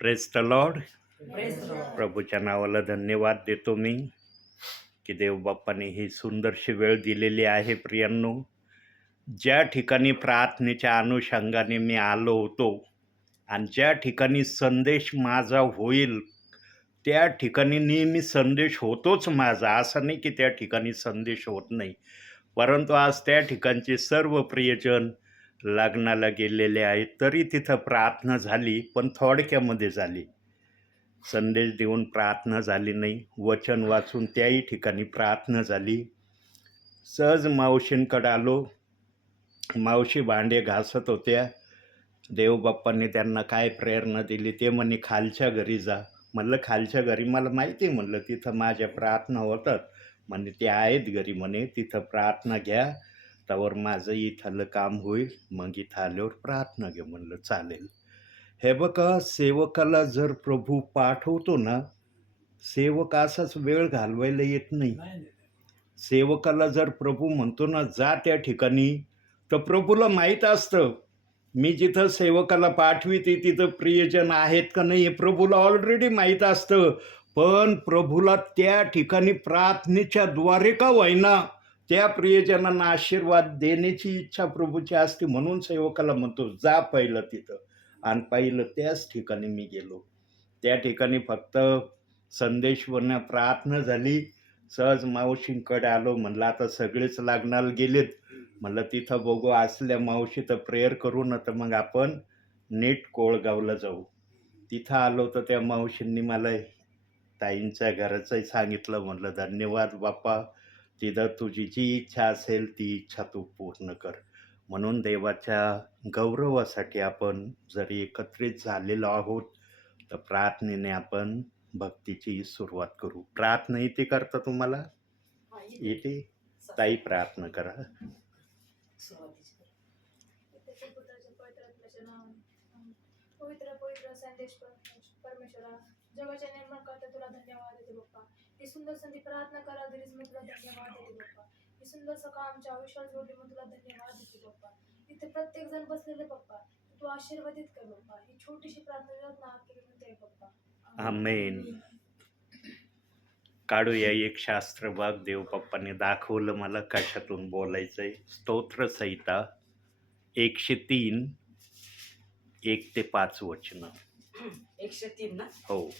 Praise the Lord. Praise the Lord. प्रभूच्या नावाला धन्यवाद देतो मी की देवबाप्पाने ही सुंदरशी वेळ दिलेली आहे. प्रियांनो, ज्या ठिकाणी प्रार्थनेच्या अनुषंगाने मी आलो होतो आणि ज्या ठिकाणी संदेश माझा होईल त्या ठिकाणी नेहमी संदेश होतोच माझा. असं नाही की त्या ठिकाणी संदेश होत नाही, परंतु आज त्या ठिकाणचे सर्व प्रियजन लग्नाला गेलेले आहेत. तरी तिथं प्रार्थना झाली, पण थोडक्यामध्ये झाली. संदेश देऊन प्रार्थना झाली नाही, वचन वाचून त्याही ठिकाणी प्रार्थना झाली. सहज मावशींकडे आलो. मावशी भांडे घासत होत्या. देवबाप्पांनी त्यांना काय प्रेरणा दिली ते म्हणे खालच्या घरी जा. म्हणलं खालच्या घरी मला माहिती आहे, म्हणलं तिथं माझ्या प्रार्थना होतात. म्हणे ते आहेत घरी, म्हणे तिथं प्रार्थना घ्या, त्यावर माझं इथलं काम होईल, मग इथं आल्यावर प्रार्थना घ्या. म्हणलं चालेल. हे बघा, सेवकाला जर प्रभू पाठवतो ना, सेवक असाच वेळ घालवायला येत नाही. सेवकाला जर प्रभू म्हणतो ना जा त्या ठिकाणी, तर प्रभूला माहीत असतं मी जिथं सेवकाला पाठविते तिथं प्रियजन आहेत का नाही हे प्रभूला ऑलरेडी माहीत असतं. पण प्रभूला त्या ठिकाणी प्रार्थनेच्या द्वारे का होईना त्या प्रियजनांना आशीर्वाद देण्याची इच्छा प्रभूची असते. म्हणून सेवकाला म्हणतो जा पहिलं तिथं. आणि पहिलं त्याच ठिकाणी मी गेलो. त्या ठिकाणी फक्त संदेशवरनं प्रार्थना झाली. सहज मावशींकडे आलो. म्हणलं आता सगळेच लग्नाला गेलेत, म्हणलं तिथं बघू असल्या मावशी तर प्रेयर करू, ना तर मग आपण नीट कोळगावला जाऊ. तिथं आलो तर त्या मावशींनी मला ताईंच्या घराचंही सांगितलं. म्हणलं धन्यवाद बाप्पा, तिथं तुझी जी इच्छा असेल ती इच्छा तू पूर्ण कर. म्हणून देवाच्या गौरवासाठी आपण जरी एकत्रित झालेलो आहोत तर प्रार्थनेने आपण भक्तीची सुरुवात करू. प्रार्थना इथे करता तुम्हाला इथे ताई प्रार्थना करा. पवित्र पवित्र संदेश परमेश्वरा, जगाच्या निर्माण करता तुला धन्यवाद देते बाप्पा. ही सुंदर संधी प्रार्थना करा दिलीस मग तुला धन्यवाद देते बाप्पा. ही सुंदर सकाळ आमच्या आयुष्यात जोडली मग तुला धन्यवाद देते बाप्पा. इथे प्रत्येक जण बसलेले बाप्पा, तू आशीर्वादित कर बाप्पा. ही छोटीशी प्रार्थना ना केली म्हणते बाप्पा. आमेन. काढूया एक शास्त्र भाग. देवबाप्पाने दाखवलं मला कशातून बोलायचंय. स्तोत्रसंहिता 103 1 ते 5 वचनं. 103 ना? हो,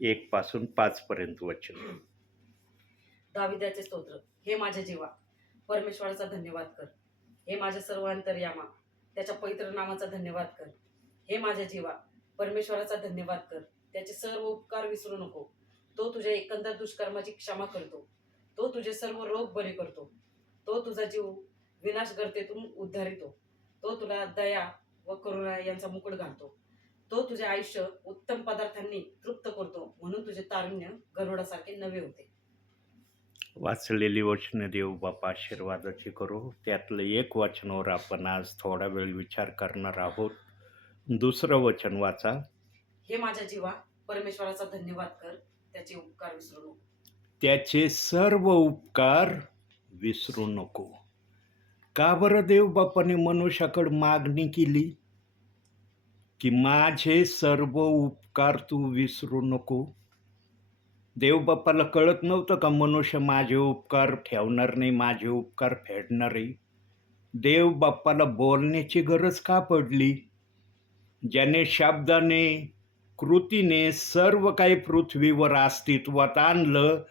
1 पासून 5 पर्यंत वचन. दाविदाचे स्तोत्र. हे माझ्या जीवा, परमेश्वराचा धन्यवाद कर. हे माझ्या सर्व अंतर्यामा, त्याच्या पवित्र नामाचा धन्यवाद कर. हे माझ्या जीवा, परमेश्वराचा धन्यवाद कर. त्याचे सर्व उपकार विसरू नको. तो तुझ्या एकंदर दुष्कर्माची क्षमा करतो. तो तुझे सर्व रोग बरे करतो. तो तुझा जीव विनाश गर्तेतून उद्धारितो. तो तुला दया व करुणा यांचा मुकुट घालतो. तो तुझे आयुष्य उत्तम पदार्थांनी तृप्त करतो, म्हणून तुझे तारुण्य गरुडासारखे नवे होते. वाचलेली वचनं देव बाप्पा आशीर्वादाची करू. त्यातलं एक वचनावर आपण आज थोडा वेळ विचार करणार आहोत. दुसरं वचन वाचा. हे माझ्या जीवा, परमेश्वराचा धन्यवाद कर. त्याचे उपकार विसरू नको. त्याचे सर्व उपकार विसरू नको. का बरं देवबापाने मनुष्याकडे मागणी केली की माझे सर्व उपकार तू विसरू नको? देवबाप्पाला कळत नव्हतं का मनुष्य माझे उपकार ठेवणार नाही, माझे उपकार फेडणार आहे? देवबाप्पाला बोलण्याची गरज का पडली? ज्याने शब्दाने कृतीने सर्व काही पृथ्वीवर अस्तित्वात आणलं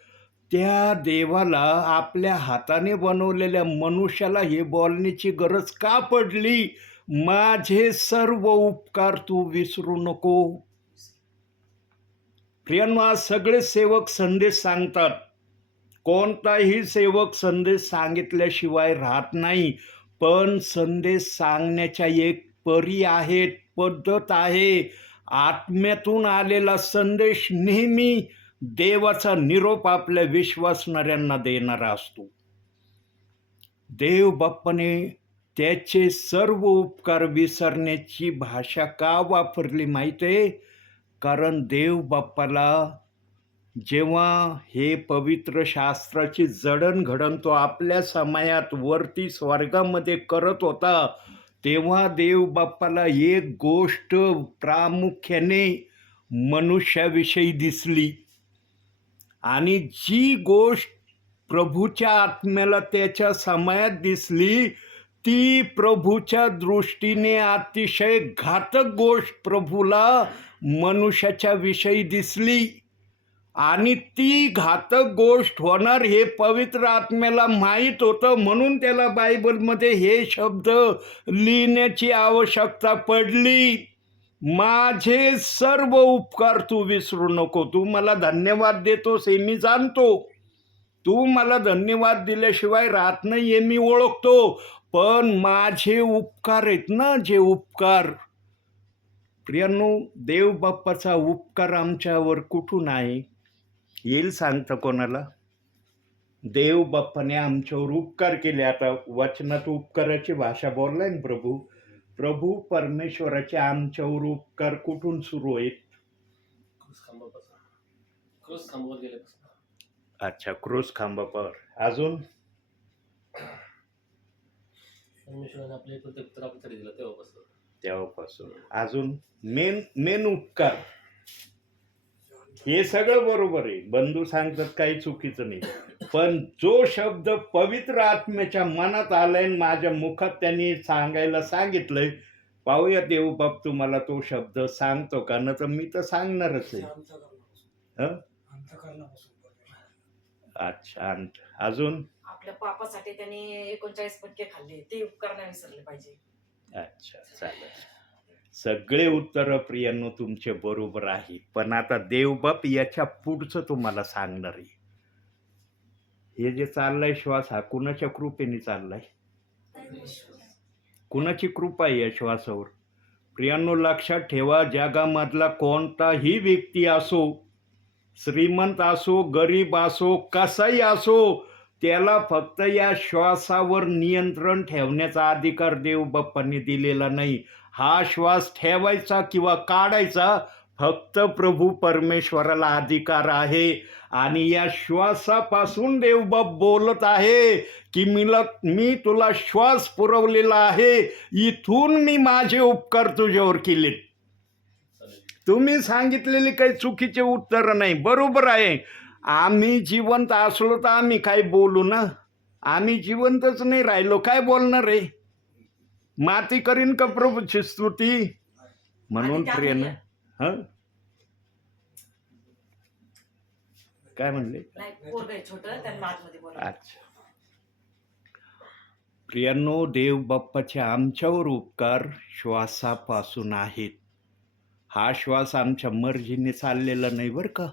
त्या देवाला आपल्या हाताने बनवलेल्या मनुष्याला हे बोलण्याची गरज का पडली? माझे सर्व उपकार तू विसरू नको. प्रियांनो, आज सगळे सेवक संदेश सांगतात. कोणताही सेवक संदेश सांगितल्याशिवाय राहत नाही. पण संदेश सांगण्याच्या एक परी आहेत, पद्धत आहे. आत्म्यातून आलेला संदेश नेहमी देवाचा निरोप आपल्या विश्वासणाऱ्यांना देणारा असतो. देव बाप्पाने त्याचे सर्व उपकार विसरण्याची भाषा का वापरली माहिती आहे? कारण देव बाप्पाला जेव्हा हे पवित्र शास्त्राची जडणघडण तो आपल्या समयात वरती स्वर्गामध्ये करत होता, तेव्हा देव बाप्पाला एक गोष्ट प्रामुख्याने मनुष्याविषयी दिसली, आणि जी गोष्ट प्रभूच्या आत्म्याला त्याच्या समयात दिसली, ती प्रभूच्या दृष्टीने अतिशय घातक गोष्ट प्रभूला मनुष्याच्या विषयी दिसली. आणि ती घातक गोष्ट होणार हे पवित्र आत्म्याला माहीत होतं, म्हणून त्याला बायबलमध्ये हे शब्द लिहिण्याची आवश्यकता पडली. माझे सर्व उपकार तू विसरू नको. तू मला धन्यवाद देतोस हे मी जाणतो, तू मला धन्यवाद दिल्याशिवाय राहत नाही हे मी ओळखतो, पण माझे उपकार आहेत ना, जे उपकार, प्रियांनो, देव बाप्पाचा उपकार आमच्यावर कुठून आहे? येईल सांगतं कोणाला? देव बाप्पाने आमच्यावर उपकार केले. आता वचनात उपकाराची भाषा बोललाय ना प्रभू. प्रभू परमेश्वराचे आमच्यावर उपकार कुठून सुरू आहेत? क्रूस खांबावर गेल्यापासून. अच्छा, क्रूस खांबावर. अजून परमेश्वराने आपले एकुलते पुत्र आपल्यासाठी दिला तेव्हापासून. तेव्हापासून. अजून मेन उपकार. हे सगळं बरोबर आहे, बंधू सांगतात, काही चुकीचं नाही, पण जो शब्द पवित्र आत्म्याच्या मनात आलाय, माझ्या मुखात त्यांनी सांगायला सांगितलंय, पाहूया देवबाप तुम्हाला तो शब्द सांगतो का? न तर मी तर सांगणारच आहे. अच्छा, अजून आपल्या पापासाठी त्यांनी 39 पटके खाल्ले, ते उपकार नाही विसरले पाहिजे. अच्छा, चालेल. सगळे उत्तर प्रियांनो तुमचे बरोबर आहे, पण आता देवबाप याच्या पुढचं तुम्हाला सांगणार आहे. हे जे चाललंय श्वास, हा कुणाच्या कृपेने चाललाय? कुणाची कृपा आहे या श्वासावर? प्रियांनो लक्षात ठेवा, जगामधला कोणताही व्यक्ती असो, श्रीमंत असो, गरीब असो, कसाही असो, त्याला फक्त या श्वासावर नियंत्रण ठेवण्याचा अधिकार देवबाप्पांनी दिलेला नाही. हा श्वास ठेवायचा किंवा काढायचा फक्त प्रभू परमेश्वराला अधिकार आहे. आणि या श्वासापासून देवबाप बोलत आहे की मी तुला श्वास पुरवलेला आहे, इथून मी माझे उपकार तुझ्यावर केले. तुम्ही सांगितलेली काही चुकीचे उत्तर नाही, बरोबर आहे. आम्ही जिवंत असलो तर आम्ही काय बोलू ना? आम्ही जिवंतच नाही राहिलो, काय बोलणार आहे? माती करीन का प्रभूची स्तुती? म्हणून प्रियानं काय म्हणले? अच्छा, प्रियांनो, देव बाप्पाचे आमच्यावर उपकार श्वासापासून आहेत. हा श्वास आमच्या मर्जीने चाललेला नाही बरं का.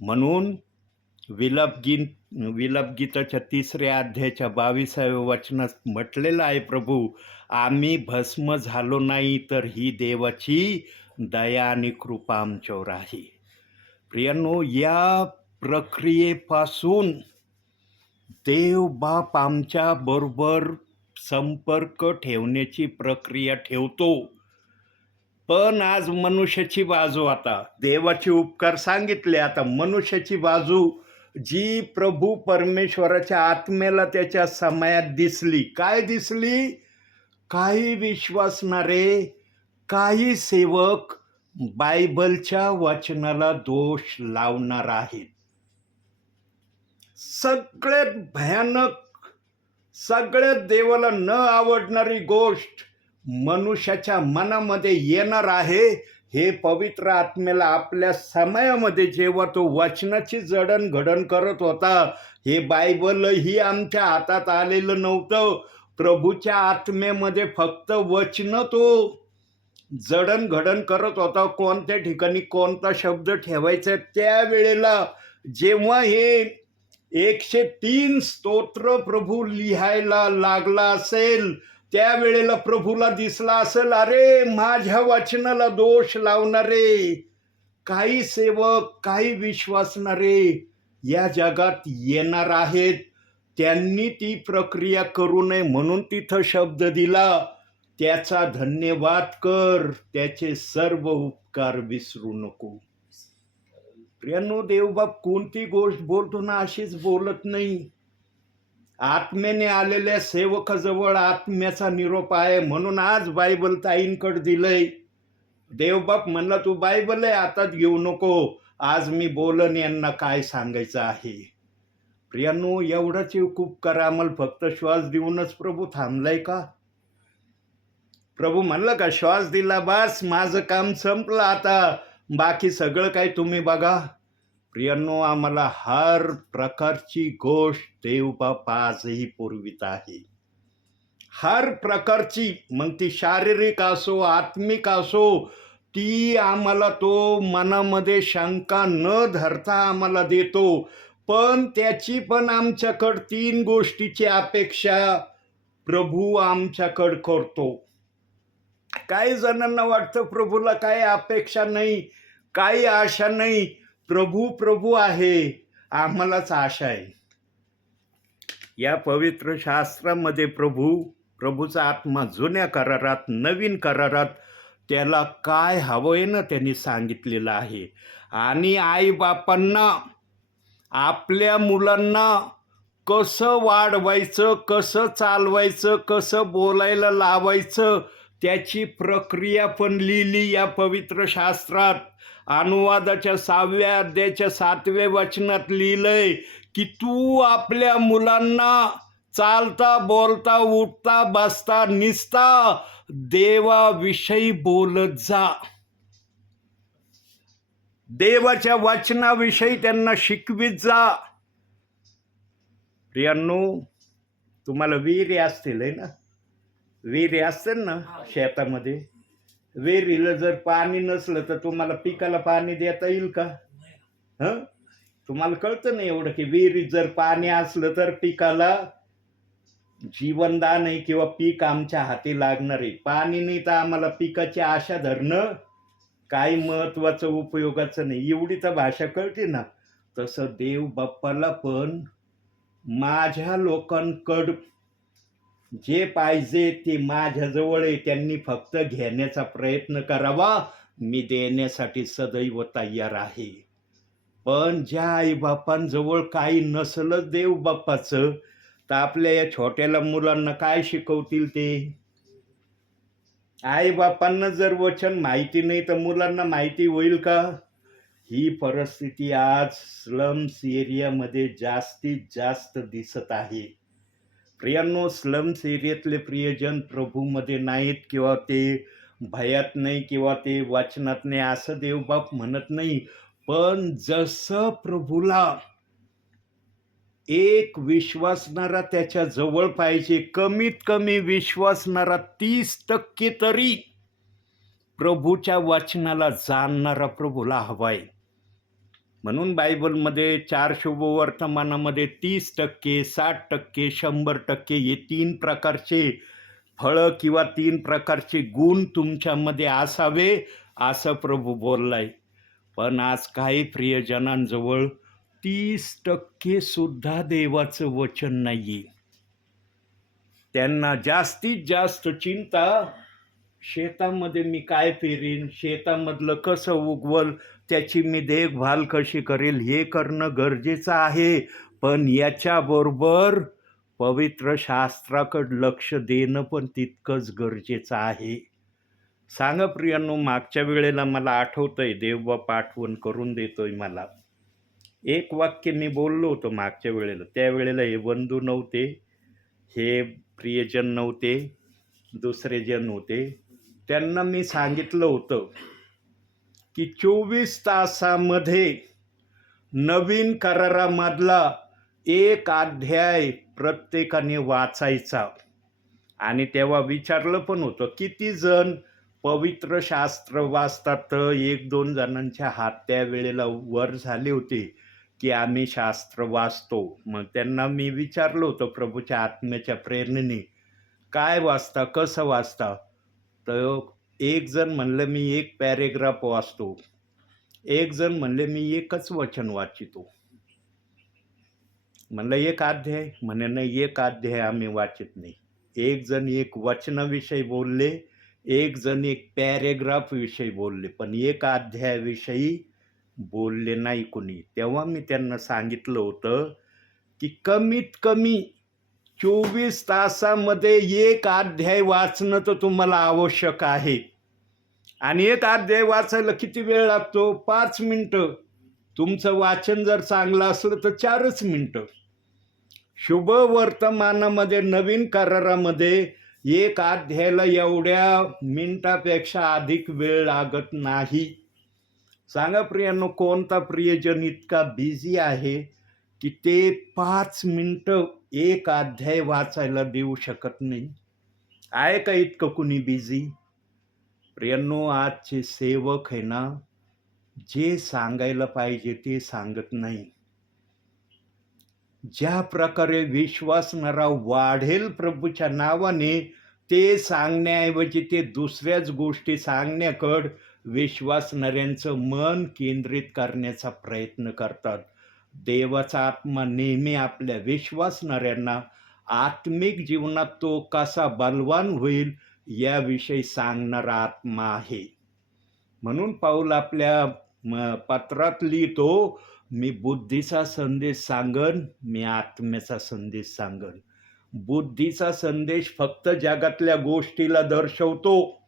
म्हणून विलापगीताच्या 3ऱ्या अध्यायाच्या 22व्या वचनात म्हटलेलं आहे, प्रभू आम्ही भस्म झालो नाही तर ही देवाची दया आणि कृपा आमच्यावर आहे. प्रियांनो, या प्रक्रियेपासून देव बाप आमच्या बरोबर संपर्क ठेवण्याची प्रक्रिया ठेवतो. पण आज मनुष्याची बाजू, आता देवाचे उपकार सांगितले, आता मनुष्याची बाजू जी प्रभू परमेश्वराच्या आत्म्याला त्याच्या समयात दिसली. काय दिसली? काही विश्वासणारे, काही सेवक बायबलच्या वचनाला दोष लावणार आहेत. सगळ्यात भयानक, सगळ्यात देवाला न आवडणारी गोष्ट मनुष्याच्या मनामध्ये येणार आहे. हे पवित्र आत्म्याला आपल्या समयामध्ये जेव्हा तो वचनाची जडणघडण करत होता, हे बायबलही आमच्या हातात आलेलं नव्हतं. प्रभूच्या आत्म्यामध्ये फक्त वचन तो जडणघडण करत होता, कोणत्या ठिकाणी कोणता शब्द ठेवायचा. त्यावेळेला जेव्हा हे 103 स्तोत्र प्रभू लिहायला लागला असेल, त्यावेळेला प्रभूला दिसला असेल, अरे माझ्या वचनाला दोष लावणारे काही सेवक, काही विश्वासणारे या जगात येणार आहेत. त्यांनी ती प्रक्रिया करू नये म्हणून तिथं शब्द दिला, त्याचा धन्यवाद कर, त्याचे सर्व उपकार विसरू नको. प्रियांनो, देवबाप कोणती गोष्ट बोलतो ना अशीच बोलत नाही. आत्म्याने आलेल्या सेवकाजवळ आत्म्याचा निरोप आहे. म्हणून आज बायबल ताईंकडे दिलंय. देवबाप म्हणला तू बायबल आहे हातात घेऊ नको, आज मी बोलन यांना काय सांगायचं आहे. प्रियांनो, एवढंच खूप करा. आम्हाला फक्त श्वास देऊनच प्रभू थांबलाय का? प्रभू म्हणलं का श्वास दिला बस माझं काम संपलं, आता बाकी सगळं काही तुम्ही बघा. प्रियांनो, आम्हाला हर प्रकारची गोष्ट देवबाप आजही पुरवित आहे. हर प्रकारची, मग ती शारीरिक असो आत्मिक असो, ती आम्हाला तो मनामध्ये शंका न धरता आम्हाला देतो. पण त्याची पण आमच्याकडं 3 गोष्टीची अपेक्षा प्रभू आमच्याकडं करतो. काही जणांना वाटतं प्रभूला काही अपेक्षा नाही, काही आशा नाही. प्रभू प्रभू आहे, आम्हालाच आशा आहे. या पवित्र शास्त्रामध्ये प्रभूचा आत्मा जुन्या करारात नवीन करारात त्याला काय हवंय ना त्यांनी सांगितलेलं आहे. आणि आईबापांना आपल्या मुलांना कसं वाढवायचं, कसं चालवायचं, कसं बोलायला लावायचं, त्याची प्रक्रिया पण लिहिली या पवित्र शास्त्रात. अनुवादाच्या 6व्या अध्यायाच्या 7व्या वचनात लिहिलंय की तू आपल्या मुलांना चालता बोलता उठता बसता निसता देवाविषयी बोलत जा. देवाच्या वचनाविषयी त्यांना शिकवित जा. प्रियांनो, तुम्हाला विहिरी असतील आहे ना, विहिरी असतील ना शेतामध्ये. विहिरीला जर पाणी नसलं तर तुम्हाला पिकाला पाणी देता येईल का? तुम्हाला कळतं नाही एवढं की विहिरीत जर पाणी असलं तर पिकाला जीवनदान आहे किंवा पीक आमच्या हाती लागणार आहे. पाणी नाही तर आम्हाला पिकाची आशा धरणं काही महत्वाचं उपयोगाचं नाही. एवढी तर भाषा कळते ना. तसं देव बाप्पाला पण माझ्या लोकांकडं जे पाहिजे ते माझ्याजवळ आहे, त्यांनी फक्त घेण्याचा प्रयत्न करावा. मी देण्यासाठी सदैव तयार आहे. पण ज्या आईबापांजवळ काही नसलंच देव बाप्पाचं, तर आपल्या या छोट्याला मुलांना काय शिकवतील ते? आईबापांना जर वचन माहिती नाही तर मुलांना माहिती होईल का? ही परिस्थिती आज स्लम्स एरियामध्ये जास्तीत जास्त दिसत आहे. प्रियांनो, स्लम्स एरियातले प्रियजन प्रभूमध्ये नाहीत किंवा ते भयात नाही किंवा ते वचनात नाही असं देवबाप म्हणत नाही. पण जसं प्रभूला एक विश्वासणारा त्याच्या जवळ पाहिजे, कमीत कमी विश्वासणारा 30% तरी प्रभूच्या वचनाला जाणणारा प्रभूला हवाय. म्हणून बायबलमध्ये 4 शुभवर्तमानामध्ये 30%, 60%, 100% हे 3 प्रकारचे फळं किंवा 3 प्रकारचे गुण तुमच्यामध्ये असावे असं प्रभू बोललाय. पण आज काही प्रियजनांजवळ 30% सुद्धा देवाचं वचन नाहीये. त्यांना जास्तीत जास्त चिंता शेतामध्ये मी काय पेरीन, शेतामधलं कसं उगवल, त्याची मी देखभाल कशी करेल, हे करणं गरजेचं आहे. पण याच्याबरोबर पवित्र शास्त्राकडे लक्ष देणं पण तितकंच गरजेचं आहे. सांगा प्रियांनो, मागच्या वेळेला मला आठवतंय, देवबाप आठवण करून देतोय मला. एक वाक्य मी बोललो होतो मागच्या वेळेला. त्यावेळेला हे बंधू नव्हते, हे प्रियजन नव्हते, दुसरे जण होते. त्यांना मी सांगितलं होतं की 24 तासामध्ये नवीन करारामधला एक अध्याय प्रत्येकाने वाचायचा. आणि तेव्हा विचारलं पण होतं किती जण पवित्र शास्त्र वाचतात. तर 1-2 जणांच्या हात त्यावेळेला वर झाले होते की आम्ही शास्त्र वाचतो. मग त्यांना मी विचारलं होतं प्रभूच्या आत्म्याच्या प्रेरणेने, काय वाचता, कसं वाचता? तर एक जण म्हणलं मी 1 पॅरेग्राफ वाचतो, एक जण म्हणले मी 1च वचन वाचितो. म्हणलं 1 अध्याय? म्हणे नाही, 1 अध्याय आम्ही वाचित नाही. एक जण 1 वचनाविषयी बोलले, एक जण 1 पॅरेग्राफ विषयी बोलले, पण 1 अध्यायाविषयी बोलले नाही कोणी. तेव्हा मी त्यांना सांगितलं होतं की कमीत कमी 24 तासामध्ये एक अध्याय वाचणं तर तुम्हाला आवश्यक आहे. आणि एक अध्याय वाचायला किती वेळ लागतो? 5 मिनिटं. तुमचं वाचन जर चांगलं असलं तर 4च मिनिटं. शुभ वर्तमानामध्ये नवीन करारामध्ये एक अध्यायाला एवढ्या मिनिटापेक्षा अधिक वेळ लागत नाही. सांगा प्रियांनो, कोणता प्रियजन इतका बिझी आहे की ते 5 मिनिटं एक अध्याय वाचायला देऊ शकत नाही? आहे का इतकं कुणी बिझी? प्रियांनो, आजचे सेवक आहे ना, जे सांगायला पाहिजे ते सांगत नाही. ज्या प्रकारे विश्वासणारा वाढेल प्रभूच्या नावाने, ते सांगण्याऐवजी ते दुसऱ्याच गोष्टी सांगण्याकडं विश्वासणाऱ्यांचं मन केंद्रित करण्याचा प्रयत्न करतात. देवाचा आत्मा नेहमी आपल्या विश्वासणाऱ्यांना आत्मिक जीवनात तो कसा बलवान होईल याविषयी सांगणारा आत्मा आहे. म्हणून पाऊल आपल्या पत्रात लिहितो, मी बुद्धीचा संदेश सांगन, मी आत्म्याचा संदेश सांगन. बुद्धीचा संदेश फक्त जगातल्या गोष्टीला दर्शवतो.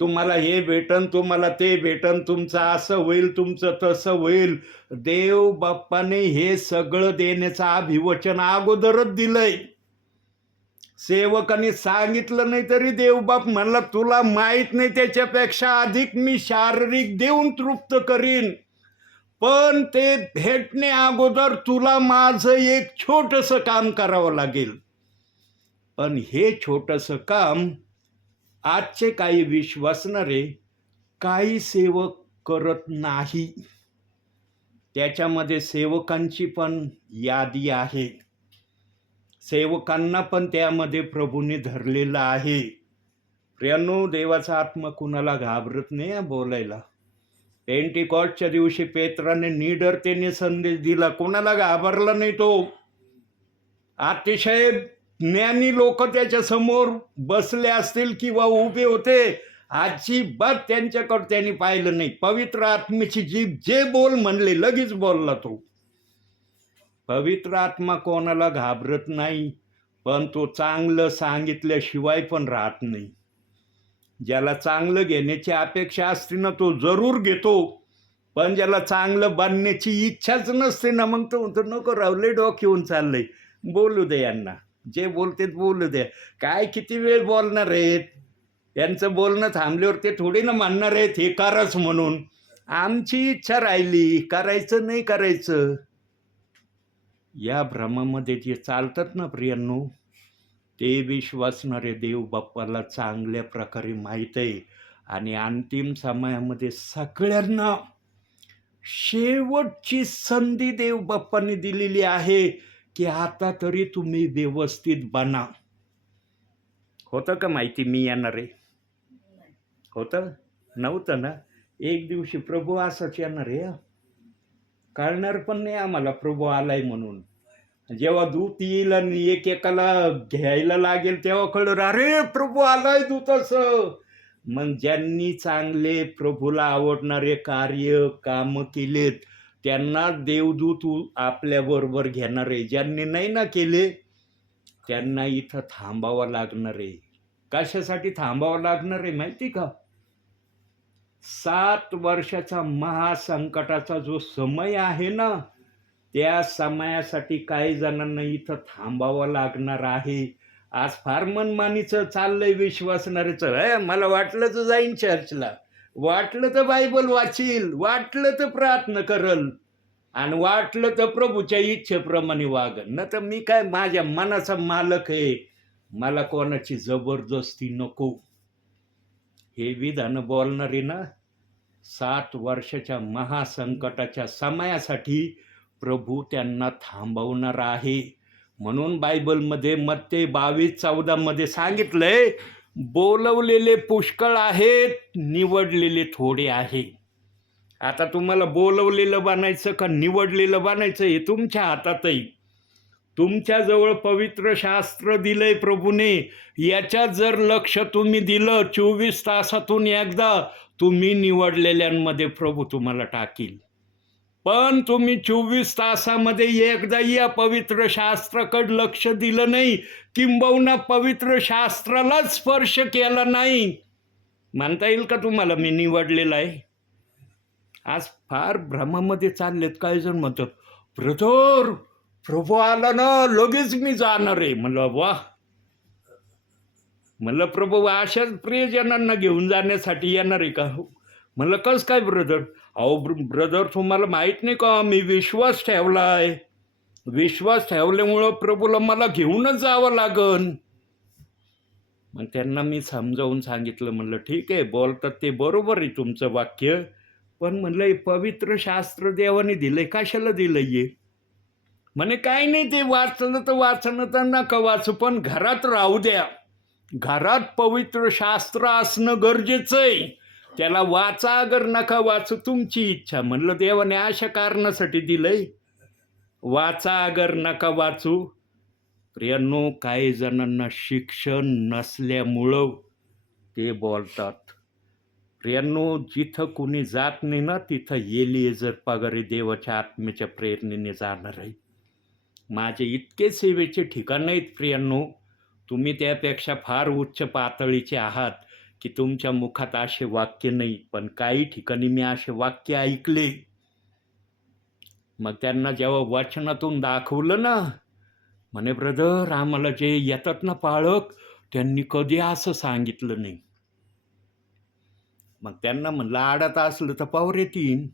तुम्हाला हे भेटन, तुम्हाला ते भेटन, तुमचं असं होईल, तुमचं तसं होईल. देव बाप्पाने हे सगळं देण्याचं अभिवचन अगोदरच दिलंय. सेवकाने सांगितलं नाही तरी देवबाप म्हणला, तुला माहित नाही त्याच्यापेक्षा अधिक मी शारीरिक देऊन तृप्त करीन, पण ते भेटणे अगोदर तुला माझं एक छोटंसं काम करावं लागेल. पण हे छोटंसं काम आजचे काही विश्वासणारे काही सेवक करत नाही. त्याच्यामध्ये सेवकांची पण यादी आहे. सेवकांना पण त्यामध्ये प्रभूने धरलेलं आहे. प्रियांनो, देवाचा आत्मा कुणाला घाबरत नाही बोलायला. पेंटिकॉस्टच्या दिवशी पेत्राने निडरतेने संदेश दिला, कोणाला घाबरला नाही तो. अतिशय ज्ञानी लोक त्याच्या समोर बसले असतील किंवा उभे होते, अजिबात त्यांच्याकडे त्यांनी पाहिलं नाही. पवित्र आत्म्याची जीभ जे बोल म्हणले लगेच बोलला तो. पवित्र आत्मा कोणाला घाबरत नाही, पण तो चांगलं सांगितल्याशिवाय पण राहत नाही. ज्याला चांगलं घेण्याची अपेक्षा असते ना, तो जरूर घेतो. पण ज्याला चांगलं बनण्याची इच्छाच नसते ना, मग तो म्हणतो नको रावले, डोक्यावरून चाललंय, बोलू दे यांना, जे बोलते बोलू द्या. काय किती वेळ बोलणार आहेत? यांचं बोलणं थांबल्यावर ते थोडी ना म्हणणार आहेत हे कराच म्हणून. आमची इच्छा राहिली, करायचं नाही करायचं. या भ्रमामध्ये जे चालतात ना प्रियांनो, ते विश्वासणारे देव बाप्पाला चांगल्या प्रकारे माहीत आहे. आणि अंतिम समयामध्ये सगळ्यांना शेवटची संधी देव बाप्पाने दिलेली आहे की आता तरी तुम्ही व्यवस्थित बना. होतं का माहिती मी येणार आहे? होतं? नव्हतं ना? एक दिवशी प्रभू असंच येणार आहे. कळणार पण नाही आम्हाला प्रभू आलाय म्हणून. जेव्हा दूत येईल आणि एकेकाला घ्यायला लागेल तेव्हा कळलं, अरे प्रभू आलाय दूताचं. मग ज्यांनी चांगले प्रभूला आवडणारे कार्य कामं केलेत त्यांना देवदूत आपल्याबरोबर घेणार आहे. ज्यांनी नाही ना केले त्यांना इथं थांबावं लागणार आहे. कशासाठी थांबावं लागणार आहे माहिती का? 7 वर्षाचा महासंकटाचा जो समय आहे ना, त्या समयासाठी काही जणांना इथं थांबावं लागणार आहे. आज फार मनमानीचं चाललंय विश्वासणाऱ्याचं. मला वाटलं तर जाईन चर्चला, वाटलं तर बायबल वाचील, वाटलं तर प्रार्थना करल, आणि वाटलं तर प्रभूच्या इच्छेप्रमाणे वागल. न तर मी काय, माझ्या मनाचा मालक आहे, मला कोणाची जबरदस्ती नको. हे विधान बोलणारे ना, 7 वर्षाच्या महासंकटाच्या समयासाठी प्रभू त्यांना थांबवणार आहे. म्हणून बायबलमध्ये मत्ते 22:14 सांगितलंय, बोलवलेले पुष्कळ आहेत, निवडलेले थोडे आहे. आता तुम्हाला बोलवलेलं बनायचं का निवडलेलं बनायचं हे तुमच्या हातात आहे. तुमच्याजवळ पवित्र शास्त्र दिलंय प्रभूने, याच्यात जर लक्ष तुम्ही दिलं 24 तासातून एकदा, तुम्ही निवडलेल्यांमध्ये प्रभू तुम्हाला टाकील. पण तुम्ही 24 तासामध्ये एकदा या पवित्र शास्त्राकडे लक्ष दिलं नाही, किंबहुना पवित्र शास्त्रालाच स्पर्श केला नाही. मानता येईल का तुम्हाला मी निवडलेला आहे? आज फार भ्रमामध्ये चाललेत. काही जण म्हणतात, ब्रदर प्रभू आला ना लगेच मी जाणार आहे. म्हणलं वा, म्हणलं प्रभू अशाच प्रियजनांना घेऊन जाण्यासाठी येणार आहे का? म्हणलं कस काय ब्रदर? अहो ब्रदर तुम्हाला माहीत नाही का, मी विश्वास ठेवलाय. विश्वास ठेवल्यामुळं प्रभूला मला घेऊनच जावं लागन. मग त्यांना मी समजावून सांगितलं, म्हणलं ठीक आहे बोलतात ते बरोबर आहे तुमचं वाक्य, पण म्हणलं हे पवित्र शास्त्र देवाने दिलंय, कशाला दिलंय हे? म्हणे काय नाही, ते वाचलं तर वाचणं तर नका वाचू, पण घरात राहू द्या. घरात पवित्र शास्त्र असणं गरजेचं आहे. त्याला वाचा अगर नका वाचू, तुमची इच्छा. म्हणलं देवाने अशा कारणासाठी दिलंय, वाचा अगर नका वाचू. प्रियांनो, काही जणांना शिक्षण नसल्यामुळं ते बोलतात. प्रियांनो, जिथं कुणी जात नाही ना तिथं एलिएझर पगारी देवाच्या आत्म्याच्या प्रेरणेने जाणार आहे. माझे इतके सेवेचे ठिकाण आहेत प्रियांनो, तुम्ही त्यापेक्षा फार उच्च पातळीचे आहात की तुमच्या मुखात असे वाक्य नाही. पण काही ठिकाणी मी असे वाक्य ऐकले. मग त्यांना जेव्हा वचनातून दाखवलं ना, म्हणे ब्रदर आम्हाला जे येतात ना पाळक, त्यांनी कधी असं सांगितलं नाही. मग त्यांना म्हणलं आडत असलं तर पावर येतील.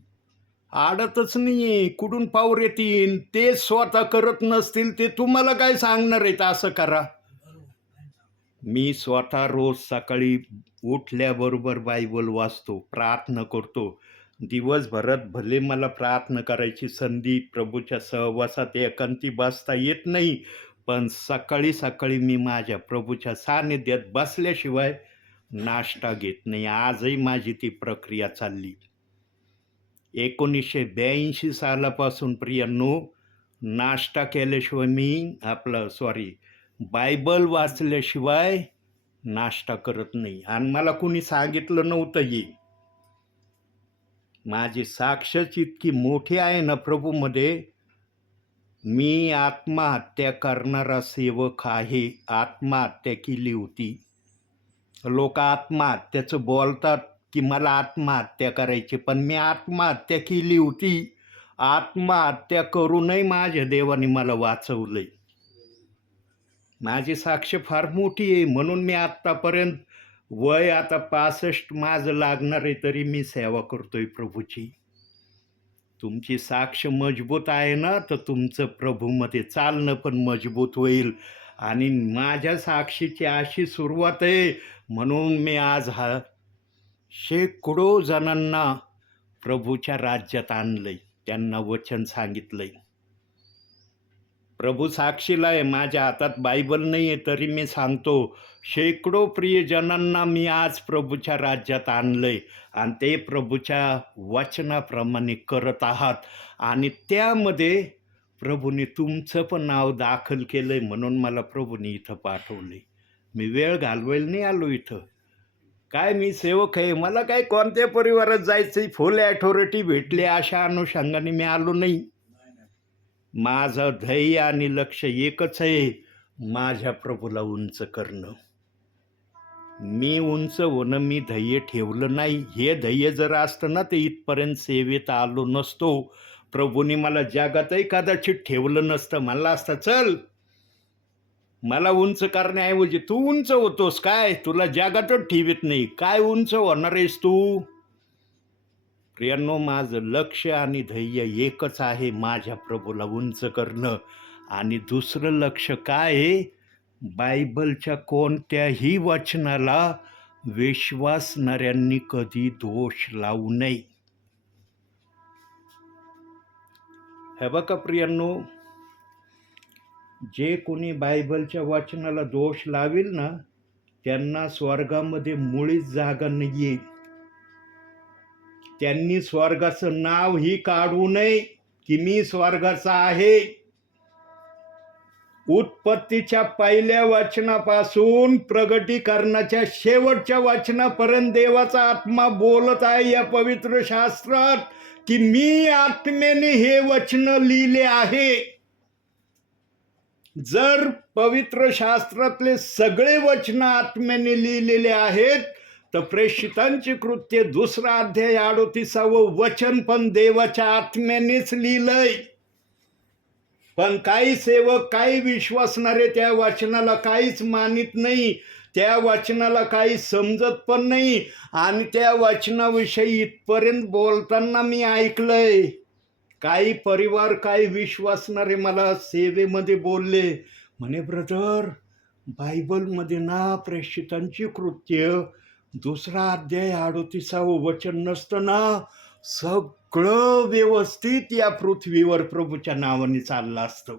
आडतच नाहीये, कुठून पावर येतील? ते स्वतः करत नसतील ते तुम्हाला काय सांगणार आहेत असं करा? मी स्वतः रोज सकाळी उठल्याबरोबर बायबल वाचतो, प्रार्थना करतो. दिवसभरात भले मला प्रार्थना करायची संधी, प्रभूच्या सहवासात एकांती बसता येत नाही, पण सकाळी सकाळी मी माझ्या प्रभूच्या सानिध्यात बसल्याशिवाय नाश्ता घेत नाही. आजही माझी ती प्रक्रिया चालली. 1982 सालापासून प्रियांनो, नाश्ता केल्याशिवाय मी बायबल वाचल्याशिवाय नाश्ता करत नाही. आणि मला कुणी सांगितलं नव्हतंही. माझी साक्षच इतकी मोठी आहे ना प्रभूमध्ये. मी आत्महत्या करणारा सेवक आहे. आत्महत्या केली होती. लोक आत्महत्याचं बोलतात की मला आत्महत्या करायची, पण मी आत्महत्या केली होती. आत्महत्या करूनही माझ्या देवाने मला वाचवलंय. माझी साक्ष फार मोठी आहे. म्हणून मी आत्तापर्यंत, वय आता 65 माझं लागणार आहे, तरी मी सेवा करतोय प्रभूची. तुमची साक्ष मजबूत आहे ना, तर तुमचं प्रभूमध्ये चालणं पण मजबूत होईल. आणि माझ्या साक्षीची अशी सुरुवात आहे, म्हणून मी आज शेकडो जणांना प्रभूच्या राज्यात आणलंय, त्यांना वचन सांगितलंय. प्रभू साक्षीला आहे, माझ्या हातात बायबल नाही आहे तरी मी सांगतो, शेकडो प्रियजनांना मी आज प्रभूच्या राज्यात आणलंय आणि ते प्रभूच्या वचनाप्रमाणे करत आहात. आणि त्यामध्ये प्रभूने तुमचं पण नाव दाखल केलंय, म्हणून मला प्रभूने इथं पाठवलंय. मी वेळ घालवायला नाही आलो इथं. काय मी सेवक आहे, मला काय कोणत्या परिवारात जायचं फुल ॲथॉरिटी भेटली अशा अनुषंगाने मी आलो नाही. माझं ध्येय आणि लक्ष एकच आहे, माझ्या प्रभूला उंच करणं. मी उंच होणं मी ध्येय ठेवलं नाही. हे ध्येय जर असतं ना, तर इथपर्यंत सेवेत आलो नसतो. प्रभूने मला जगातही कदाचित ठेवलं नसतं. म्हणलं असतं चल, मला उंच करण्याऐवजी तू उंच होतोस काय, तुला जगातच ठेवीत नाही, काय उंच होणार आहेस तू? प्रियांनो, माझं लक्ष आणि ध्येय एकच आहे, माझ्या प्रभूला उंच करणं. आणि दुसरं लक्ष काय आहे, बायबलच्या कोणत्याही वचनाला विश्वासणाऱ्यांनी कधी दोष लावू नये. हे बघा प्रियांनो, जे कोणी बायबलच्या वचनाला दोष लावेल ना, त्यांना स्वर्गामध्ये मुळीच जागा नाहीये. त्यांनी स्वर्गाचं नावही काढू नये की मी स्वर्गाचा आहे. उत्पत्तीच्या पहिल्या वचनापासून प्रगटीकरणाच्या शेवटच्या वचनापर्यंत देवाचा आत्मा बोलत आहे या पवित्र शास्त्रात की मी आत्मेने हे वचन लिहिले आहे. जर पवित्र शास्त्रातले सगळे वचन आत्म्याने लिहिलेले आहेत तर प्रेषितांची कृत्य 2 अध्याय 38 वचन पण देवाच्या आत्म्यानेच लिहिलंय. पण काही सेवक, काही विश्वासणारे त्या वचनाला काहीच मानित नाही, त्या वचनाला काही समजत पण नाही. आणि त्या वचनाविषयी इथपर्यंत बोलताना मी ऐकलंय, काही परिवार, काही विश्वासणारे मला सेवेमध्ये बोलले, म्हणे ब्रदर बायबलमध्ये ना प्रेषितांची कृत्य 2 अध्याय 38 वचन नसतं ना, सगळं व्यवस्थित या पृथ्वीवर प्रभूच्या नावाने चाललं असतं.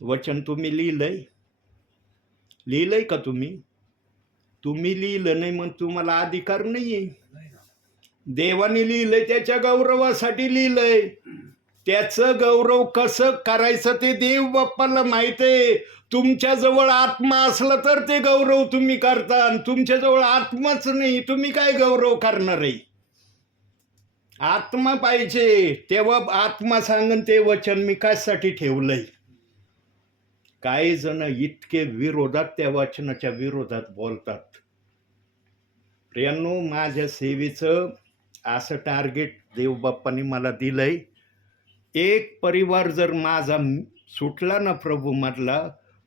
वचन तुम्ही लिहिलंय का? तुम्ही लिहिलं नाही मग तुम्हाला अधिकार नाहीये. देवाने लिहिलंय, त्याच्या गौरवासाठी लिहिलंय. त्याचं गौरव कसं करायचं ते देव बाप्पाला माहित आहे. तुमच्याजवळ आत्मा असला तर ते गौरव तुम्ही करता, आणि तुमच्याजवळ आत्माच नाही, तुम्ही काय गौरव करणार आहे? आत्मा पाहिजे, तेव्हा आत्मा सांगन ते वचन मी कशासाठी ठेवलंय. काही जण इतके विरोधात, त्या वचनाच्या विरोधात बोलतात. प्रियांनो, माझ्या सेवेचं असं टार्गेट देवबाप्पाने मला दिलंय. एक परिवार जर माझा सुटला ना प्रभूमधला,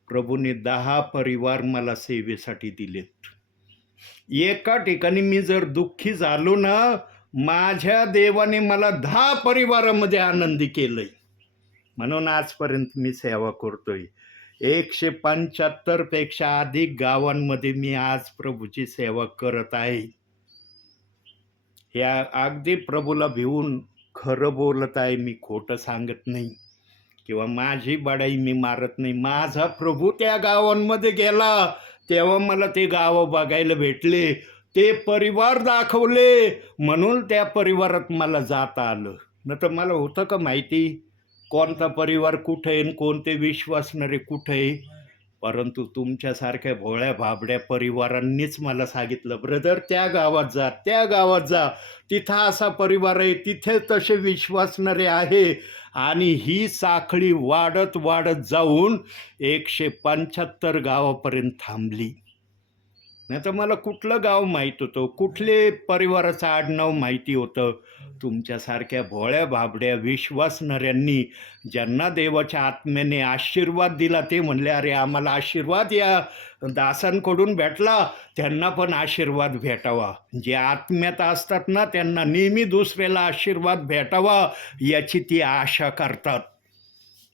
प्रभूने 10 परिवार मला सेवेसाठी दिलेत. एका ठिकाणी मी जर दुःखी झालो ना, माझ्या देवाने मला 10 परिवारामध्ये आनंदी केलंय. म्हणून आजपर्यंत मी सेवा करतोय. 175 पेक्षा अधिक गावांमध्ये मी आज प्रभूची सेवा करत आहे. या अगदी प्रभूला भिवून खरं बोलत आहे, मी खोटं सांगत नाही किंवा माझी बडाई मी मारत नाही. माझा प्रभू त्या गावांमध्ये गेला तेव्हा मला ते गाव बघायला भेटले, ते परिवार दाखवले, म्हणून त्या परिवारात मला जाता आलं. न तर मला होतं का माहिती कोणता परिवार कुठे आहे, कोणते विश्वासणारे कुठे आहे? परंतु तुमच्यासारख्या भोळ्या भाबड्या परिवारांनीच मला सांगितलं, ब्रदर त्या गावात जा, तिथं असा परिवार आहे, तिथे तसे विश्वासणारे आहे. आणि ही साखळी वाढत जाऊन 175 गावापर्यंत थांबली. नाही तर मला कुठलं गाव माहीत होतं, कुठले परिवाराचं आडनाव माहिती होतं. तुमच्यासारख्या भोळ्या भाबड्या विश्वासणाऱ्यांनी, ज्यांना देवाच्या आत्म्याने आशीर्वाद दिला, ते म्हणले अरे आम्हाला आशीर्वाद या दासांकडून भेटला, त्यांना पण आशीर्वाद भेटावा. जे आत्म्यात असतात ना, त्यांना नेहमी दुसऱ्याला आशीर्वाद भेटावा याची ती आशा करतात.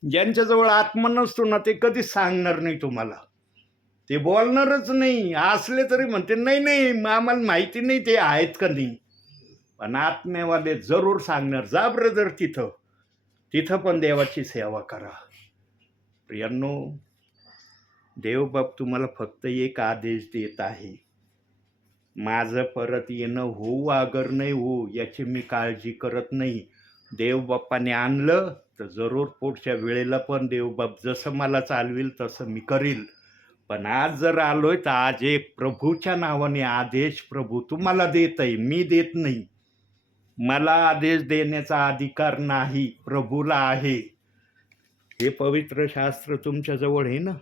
ज्यांच्याजवळ आत्मा नसतो ना, ते कधीच सांगणार नाही तुम्हाला, ते बोलणारच नाही. असले तरी म्हणते नाही आम्हाला माहिती नाही ते आहेत का नाही. पण आत्म्यावाले जरूर सांगणार, जा ब्रदर तिथं पण देवाची सेवा करा. प्रियांनो, देवबाप तुम्हाला फक्त एक आदेश देत आहे, माझं परत येणं होऊ अगर नाही होऊ याची मी काळजी करत नाही. देवबाप्पाने आणलं तर जरूर पुढच्या वेळेला पण देवबाप जसं मला चालविल तसं मी करील. पण आज जर आलोय तर आज एक प्रभूच्या नावाने आदेश प्रभू तुम्हाला देत आहे, मी देत नाही. मला आदेश देण्याचा अधिकार नाही, प्रभूला आहे. हे पवित्र शास्त्र तुमच्याजवळ आहे ना,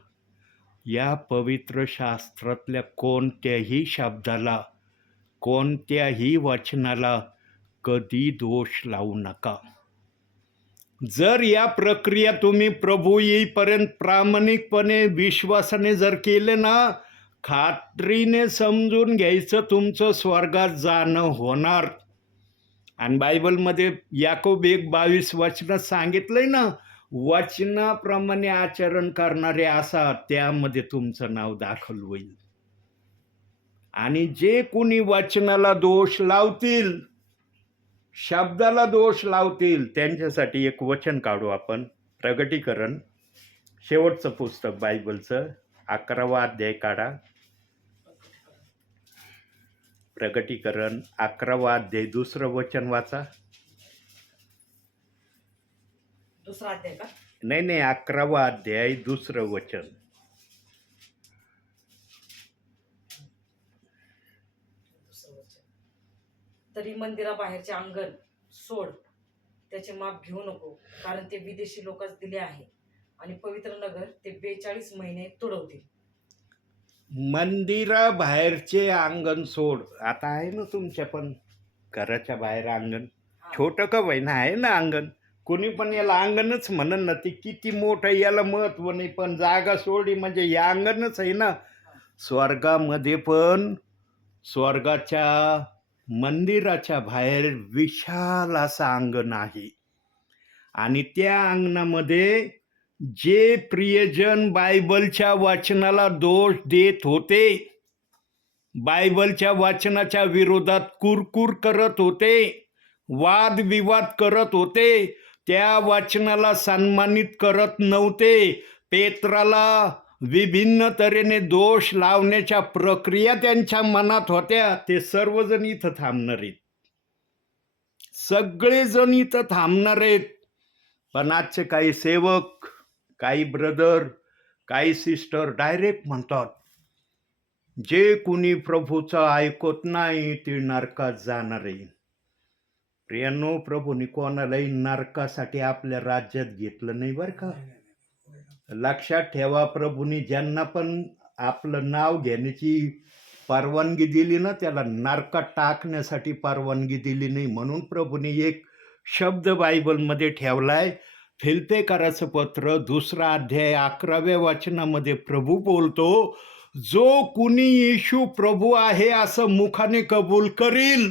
या पवित्र शास्त्रातल्या कोणत्याही शब्दाला, कोणत्याही वचनाला कधी दोष लावू नका. जर या प्रक्रिया तुम्ही प्रभू येईपर्यंत प्रामाणिकपणे विश्वासाने जर केले ना, खात्रीने समजून घ्यायचं तुमचं स्वर्गात जाणं होणार. आणि बायबलमध्ये याकोब 1:22 वचनात सांगितलंय ना, वचनाप्रमाणे आचरण करणारे असा त्यामध्ये तुमचं नाव दाखल होईल. आणि जे कोणी वचनाला दोष लावतील, शब्दाला दोष लावतील, त्यांच्यासाठी एक वचन काढू आपण. प्रगटीकरण शेवटचं पुस्तक बायबलचं 11वा अध्याय काढा. प्रगटीकरण 11वा अध्याय 2रं वचन वाचा. 2रा अध्याय का? नाही 11वा अध्याय 2रं वचन. तरी मंदिराबाहेरचे अंगण सोड, त्याचे माप घेऊ नको, कारण ते विदेशी लोकांस दिले आहे आणि पवित्र नगर ते 42 महिने तुडवतील. मंदिराबाहेरचे अंगण सोड. आता आहे ना तुमच्या पण घराच्या बाहेर अंगण, छोटं का होईना आहे ना अंगण. कोणी पण याला अंगणच म्हणन ना, ते किती मोठं याला महत्व नाही, पण जागा सोडली म्हणजे हे अंगणच आहे ना. स्वर्गामध्ये पण स्वर्गाच्या मंदिराच्या बाहेर विशाल असं अंगण आहे आणि त्या अंगणामध्ये जे प्रियजन बायबलच्या वाचनाला दोष देत होते, बायबलच्या वाचनाच्या विरोधात कुरकुर करत होते, वादविवाद करत होते, त्या वाचनाला सन्मानित करत नव्हते, पेत्राला विभिन्न तऱ्हेने दोष लावण्याच्या प्रक्रिया त्यांच्या मनात होत्या, ते सर्वजण इथं थांबणार आहेत. सगळेजण इथं थांबणार आहेत. पण आजचे काही सेवक, काही ब्रदर, काही सिस्टर डायरेक्ट म्हणतात, जे कुणी प्रभूचं ऐकत नाही ते नरकात जाणार आहे. प्रियांनो, प्रभूने कोणालाही नरकासाठी आपल्या राज्यात घेतलं नाही बरं का. लक्षात ठेवा, प्रभूने ज्यांना पण आपलं नाव घेण्याची परवानगी दिली ना, त्याला नरकात टाकण्यासाठी परवानगी दिली नाही. म्हणून प्रभूने एक शब्द बायबलमध्ये ठेवलाय. फिलिप्पियराचं पत्र 2रा अध्याय 11व्या वचनामध्ये प्रभू बोलतो, जो कुणी येशू प्रभू आहे असं मुखाने कबूल करील,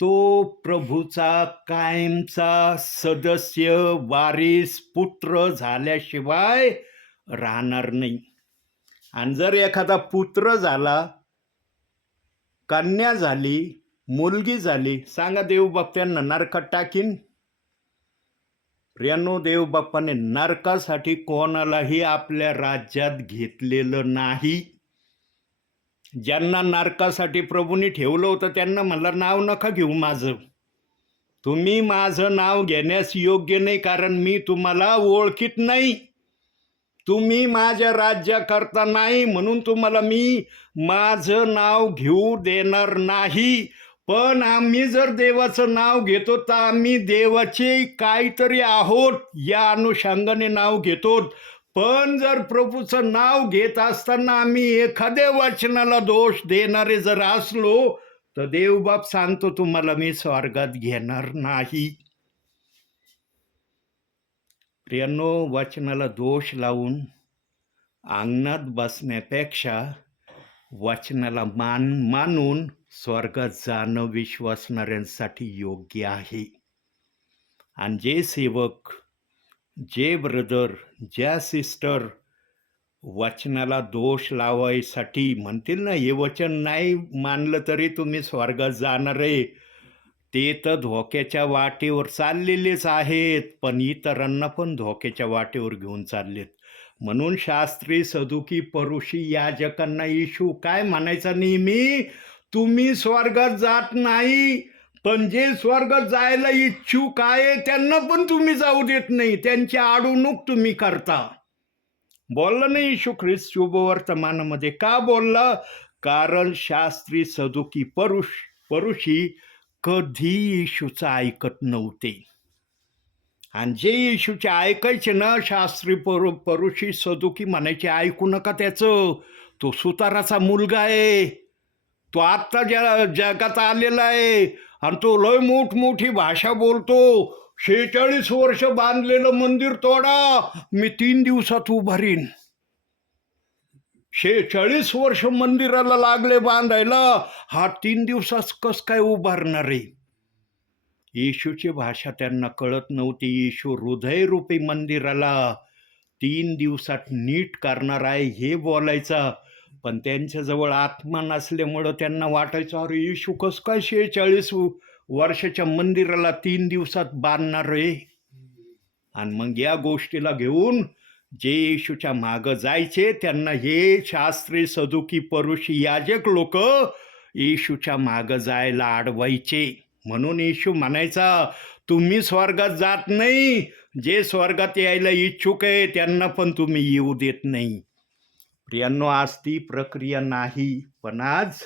तो प्रभूचा कायमचा सदस्य, वारीस, पुत्र झाल्याशिवाय राहणार नाही. आणि जर एखादा पुत्र झाला, कन्या झाली, मुलगी झाली, सांगा देवबाप त्यांना नरकात टाकीन? प्रियांनो, देवबापाने नरकासाठी कोणालाही आपल्या राज्यात घेतलेलं नाही. ज्यांना नरकासाठी प्रभूंनी ठेवलं होतं त्यांना म्हणलं, नाव नका घेऊ माझं, तुम्ही माझं नाव घेण्यास योग्य नाही, कारण मी तुम्हाला ओळखीत नाही, तुम्ही माझ्या राज्याकरता नाही, म्हणून तुम्हाला मी माझं नाव घेऊ देणार नाही. पण आम्ही जर देवाचं नाव घेतो तर आम्ही देवाचे काहीतरी आहोत या अनुषंगाने नाव घेतो. पण जर प्रभूचं नाव घेत असताना आम्ही एखाद्या वचनाला दोष देणारे जर असलो तर देवबाप सांगतो, तुम्हाला मी स्वर्गात घेणार नाही. प्रियांनो, वचनाला दोष लावून अंगणात बसण्यापेक्षा वचनाला मानून स्वर्गात जाणं विश्वासणाऱ्यांसाठी योग्य आहे. आणि जे सेवक, जे ब्रदर, ज्या सिस्टर वचनाला दोष लावायसाठी म्हणतील ना, हे वचन नाही मानलं तरी तुम्ही स्वर्गात जाणार आहे, ते तर धोक्याच्या वाटेवर चाललेलेच आहेत, पण इतरांना पण धोक्याच्या वाटेवर घेऊन चाललेत. म्हणून शास्त्री, सदुकी, परुषी, याजकांना येशू काय म्हणायचा नेहमी, तुम्ही स्वर्गात जात नाही, पण जे स्वर्गात जायला इच्छुक आहे त्यांना पण तुम्ही जाऊ देत नाही, त्यांची अडवणूक तुम्ही करता. बोलला नाही येशू ख्रिस्त शुभवर्तमानामध्ये. का बोलला? कारण शास्त्री, सदुकी, परुषी कधी येशूचं ऐकत नव्हते. आणि जे येशूचे ऐकायचे ना, शास्त्री, परुषी, सदुकी म्हणायचे, ऐकू नका त्याचं, तो सुताराचा मुलगा आहे, तो आत्ता जगात आलेला आहे आणि तो लय मोठमोठी भाषा बोलतो. 46 वर्ष बांधलेलं मंदिर तोडा, मी 3 दिवसात उभारीन. 46 वर्ष मंदिराला लागले बांधायला, हा 3 दिवसात कस काय उभारणार आहे? येशूची भाषा त्यांना कळत नव्हती. येशू हृदयरूपी मंदिराला 3 दिवसात नीट करणार आहे हे बोलायचा, पण त्यांच्याजवळ आत्मा नसल्यामुळं त्यांना वाटायचं, अरे येशू कस काय 46 वर्षाच्या मंदिराला 3 दिवसात बांधणार आहे? आणि मग या गोष्टीला घेऊन जे येशूच्या मागं जायचे त्यांना हे शास्त्री, सदुकी, परुषी, याजक लोक येशूच्या मागं जायला अडवायचे. म्हणून येशू म्हणायचा, तुम्ही स्वर्गात जात नाही, जे स्वर्गात यायला इच्छुक आहे त्यांना पण तुम्ही येऊ देत नाही. प्रियांनो, आज ती प्रक्रिया नाही, पण आज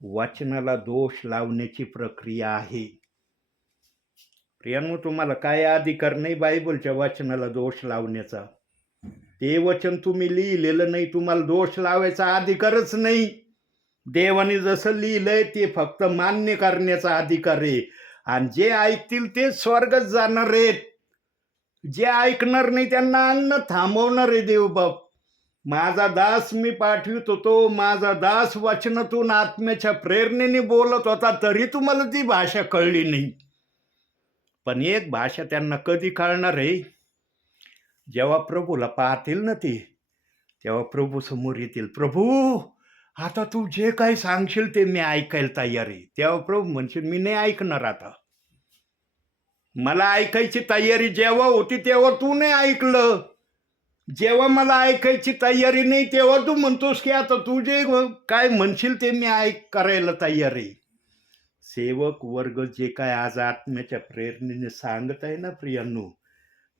वचनाला दोष लावण्याची प्रक्रिया आहे. प्रियांनो, तुम्हाला काय अधिकार नाही बायबलच्या वचनाला दोष लावण्याचा. ते वचन तुम्ही लिहिलेलं नाही, तुम्हाला दोष लावायचा अधिकारच नाही. देवाने जसं लिहिलंय ते फक्त मान्य करण्याचा अधिकार आहे. आणि जे ऐकतील ते स्वर्गात जाणार आहेत, जे ऐकणार नाही त्यांना अन्न थांबवणार आहे देवबाप. माझा दास मी पाठवित होतो, माझा दास वचनातून आत्म्याच्या प्रेरणेने बोलत होता, तरी तुम्हाला ती भाषा कळली नाही. पण एक भाषा त्यांना कधी कळणार आहे, जेव्हा प्रभूला पाहतील ना ते, तेव्हा प्रभू समोर येतील. प्रभू, आता तू जे काही सांगशील ते मी ऐकायला तयार आहे. तेव्हा प्रभू म्हणशील, मी नाही ऐकणार आता. मला ऐकायची तयारी जेव्हा होती तेव्हा तू नाही ऐकलं. जेव्हा मला ऐकायची तयारी नाही तेव्हा तू म्हणतोस की आता तू जे काय म्हणशील ते मी करायला तयार आहे. सेवक वर्ग जे काय आज आत्म्याच्या प्रेरणेने सांगत आहे ना प्रियांनो,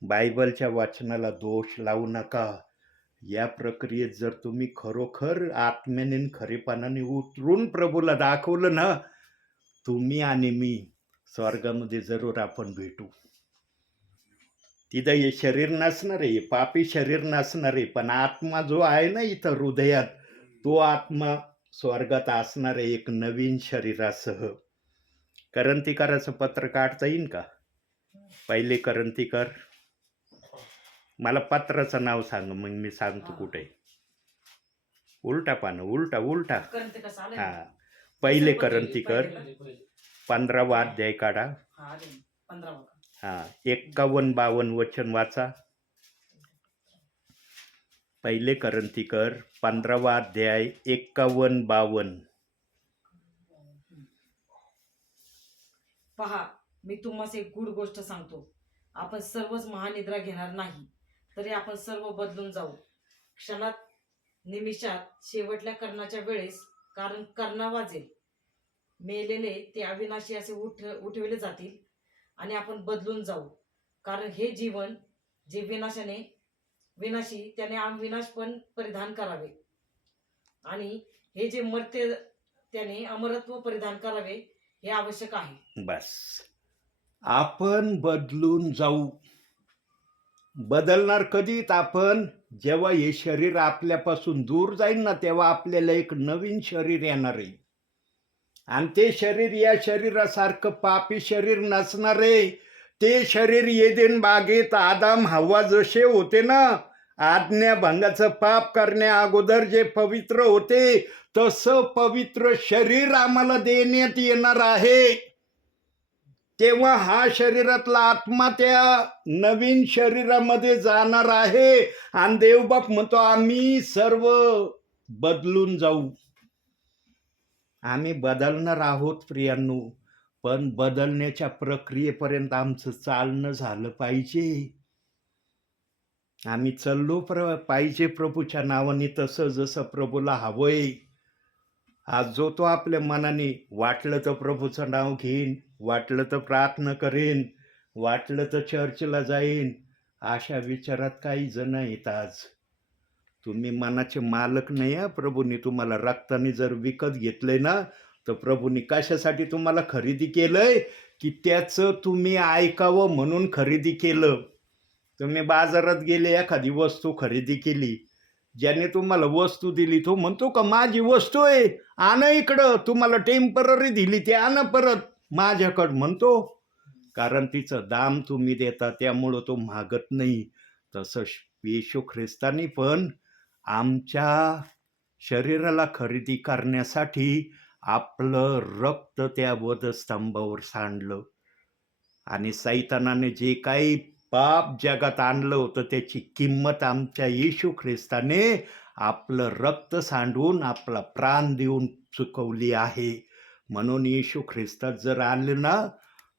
बायबलच्या वाचनाला दोष लावू नका. या प्रक्रियेत जर तुम्ही खरोखर आत्म्याने खरेपणाने उतरून प्रभूला दाखवलं ना, तुम्ही आणि मी स्वर्गामध्ये जरूर आपण भेटू. तिथं हे शरीर नसणार आहे, पापी शरीर नसणार आहे, पण आत्मा जो आहे ना इथं हृदयात, तो आत्मा स्वर्गात असणार आहे एक नवीन शरीरासह. करंतीकाराचं पत्र काढता येईल का? पहिले करंतीकर, मला पत्राचं नाव सांग, मग मी सांगतो कुठे. उलटा पानं, उलटा उलटा. करंते कसं आलं? हा, पहिले करंतीकर 15वा अध्याय काढा. हा, 15 हा, 51-52 वचन वाचा. पहिले करंतीकर 15वा अध्याय 51-52. पहा, मी तुम्हाला एक गूढ गोष्ट सांगतो. आपण सर्वच महानिद्रा घेणार नाही, तरी आपण सर्व बदलून जाऊ क्षणात, निमिषात, शेवटल्या कर्णाच्या वेळेस. कारण कर्णा वाजेल, मेलेले ते अविनाशी असे उठविले जातील आणि आपण बदलून जाऊ. कारण हे जीवन जे विनाशी त्याने अविनाश पण परिधान करावे, आणि हे जे मर्त्य त्याने अमरत्व परिधान करावे हे आवश्यक आहे. बस, आपण बदलून जाऊ. बदलणार कधीत आपण? जेव्हा हे शरीर आपल्यापासून दूर जाईल ना, तेव्हा आपल्याला एक नवीन शरीर येणार आहे. आणि ते शरीर या शरीरासारखं पापी शरीर नसणार आहे. ते शरीर एदेन बागेत आदाम हव्वा जसे होते ना, आज्ञाभंगाचं पाप करण्या अगोदर जे पवित्र होते, तसं पवित्र शरीर आम्हाला देण्यात येणार आहे. तेव्हा हा शरीरातला आत्मा त्या नवीन शरीरामध्ये जाणार आहे. आणि देवबाप म्हणतो आम्ही सर्व बदलून जाऊ. आम्ही बदलणार आहोत प्रियांनो, पण बदलण्याच्या प्रक्रियेपर्यंत आमचं चालणं झालं पाहिजे. आम्ही चाललो पाहिजे प्रभूच्या नावाने, तसं जसं प्रभूला हवंय. आज जो तो आपल्या मनाने वाटलं तर प्रभूचं नाव घेईन, वाटलं तर प्रार्थना करेन, वाटलं तर चर्चला जाईन, अशा विचारात काही जण आहेत. आज तुम्ही मनाचे मालक नाही. प्रभूने तुम्हाला रक्ताने जर विकत घेतलंय ना, तर प्रभूने कशासाठी तुम्हाला खरेदी केलंय? की त्याचं तुम्ही ऐकावं म्हणून खरेदी केलं. तुम्ही बाजारात गेले, एखादी वस्तू खरेदी केली, ज्याने तुम्हाला वस्तू दिली तो म्हणतो का माझी वस्तू आहे, आण इकडं, तुम्हाला टेम्पररी दिली ते आण परत माझ्याकडं म्हणतो, कारण तिचं दाम तुम्ही देता, त्यामुळं तो मागत नाही. तसं येशू ख्रिस्तानी पण आमच्या शरीराला खरेदी करण्यासाठी आपलं रक्त त्या वधस्तंभावर सांडलं. आणि सैतानाने जे काही पाप जगात आणलं होतं त्याची किंमत आमच्या येशू ख्रिस्ताने आपलं रक्त सांडून आपला प्राण देऊन चुकवली आहे. म्हणून येशू ख्रिस्तात जर आले ना,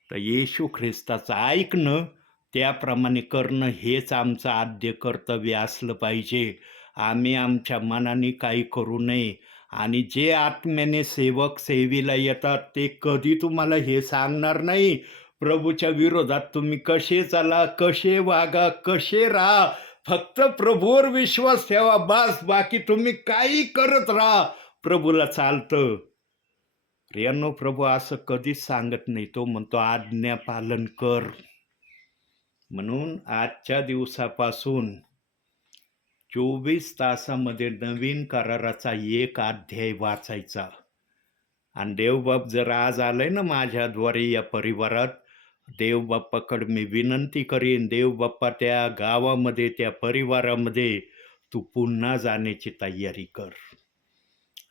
तर येशू ख्रिस्ताचं ऐकणं, त्याप्रमाणे करणं हेच आमचं आद्य कर्तव्य असलं पाहिजे. आम्ही आमच्या मनाने काही करू नये. आणि जे आत्म्याने सेवक सेवेला येतात ते कधी तुम्हाला हे सांगणार नाही प्रभूच्या विरोधात तुम्ही कसे चाला, कसे वागा, कसे राहा. फक्त प्रभूवर विश्वास ठेवा बस. बाकी तुम्ही काही करत राहा, प्रभूला चालतं. प्रियांनो, प्रभू असं कधीच सांगत नाही. तो म्हणतो आज्ञा पालन कर. म्हणून आजच्या दिवसापासून 24 तासामध्ये नवीन कराराचा एक अध्याय वाचायचा. आणि देवबाप जर आज आलंय ना माझ्याद्वारे या परिवारात, देवबाप्पाकडे मी विनंती करीन, देवबाप्पा त्या गावामध्ये, त्या परिवारामध्ये तू पुन्हा जाण्याची तयारी कर.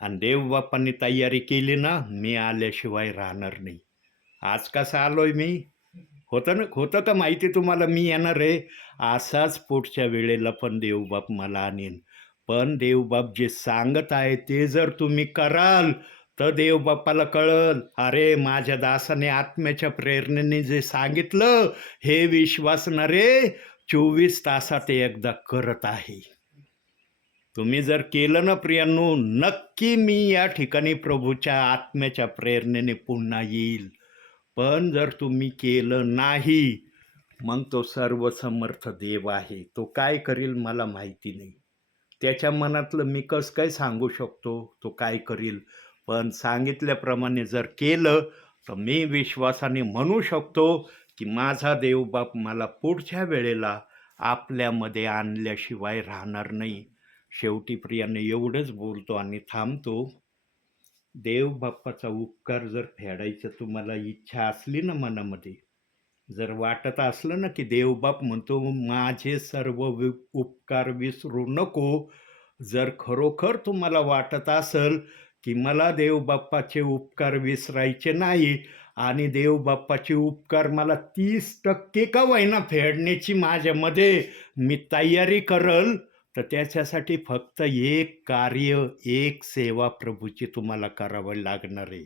आणि देवबाप्पांनी तयारी केली ना, मी आल्याशिवाय राहणार नाही. आज कसं आलोय मी, होतं का माहिती तुम्हाला मी येणार आहे? असाच पुढच्या वेळेला पण देवबाप मला आणीन. पण देवबाप जे सांगत आहे ते जर तुम्ही कराल तर देवबाप्पाला कळल, अरे माझ्या दासाने आत्म्याच्या प्रेरणेने जे सांगितलं हे विश्वासणारे 24 तासात एकदा करत आहे. तुम्ही जर केलं ना प्रियांनो, नक्की मी या ठिकाणी प्रभूच्या आत्म्याच्या प्रेरणेने पुन्हा येईल. पण जर तुम्ही केलं नाही, मग तो सर्वसमर्थ देव आहे, तो काय करील मला माहिती नाही. त्याच्या मनातलं मी कसं काय सांगू शकतो तो काय करील. पण सांगितल्याप्रमाणे जर केलं तर मी विश्वासाने म्हणू शकतो की माझा देवबाप मला पुढच्या वेळेला आपल्यामध्ये आणल्याशिवाय राहणार नाही. शेवटी प्रियाने एवढंच बोलतो आणि थांबतो. देवबाप्पाचा उपकार जर फेडायचं तुम्हाला इच्छा असली ना मनामध्ये, जर वाटत असलं ना की देवबाप म्हणतो माझे सर्व उपकार विसरू नको, जर खरोखर तुम्हाला वाटत असेल की मला देवबाप्पाचे उपकार विसरायचे नाही आणि देवबाप्पाचे उपकार मला 30% का होईना फेडण्याची माझ्यामध्ये मी तयारी करल, तर त्याच्यासाठी फक्त एक कार्य, एक सेवा प्रभूची तुम्हाला करावी लागणार आहे.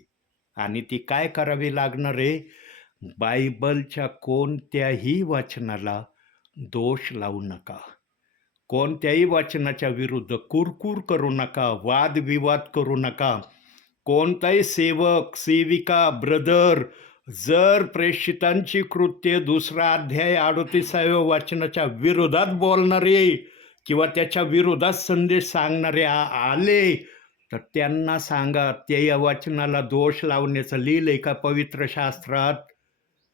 आणि ती काय करावी लागणार आहे? बायबलच्या कोणत्याही वचनाला दोष लावू नका. कोणत्याही वचनाच्या विरुद्ध कुरकुर करू नका, वादविवाद करू नका. कोणताही सेवक, सेविका, ब्रदर जर प्रेषितांची कृत्ये 2 अध्याय 38व्या वचनाच्या विरोधात बोलणारे किंवा त्याच्या विरोधात संदेश सांगणारे आले तर त्यांना सांगा, ते या वचनाला दोष लावण्याचं लिहिलंय का पवित्र शास्त्रात?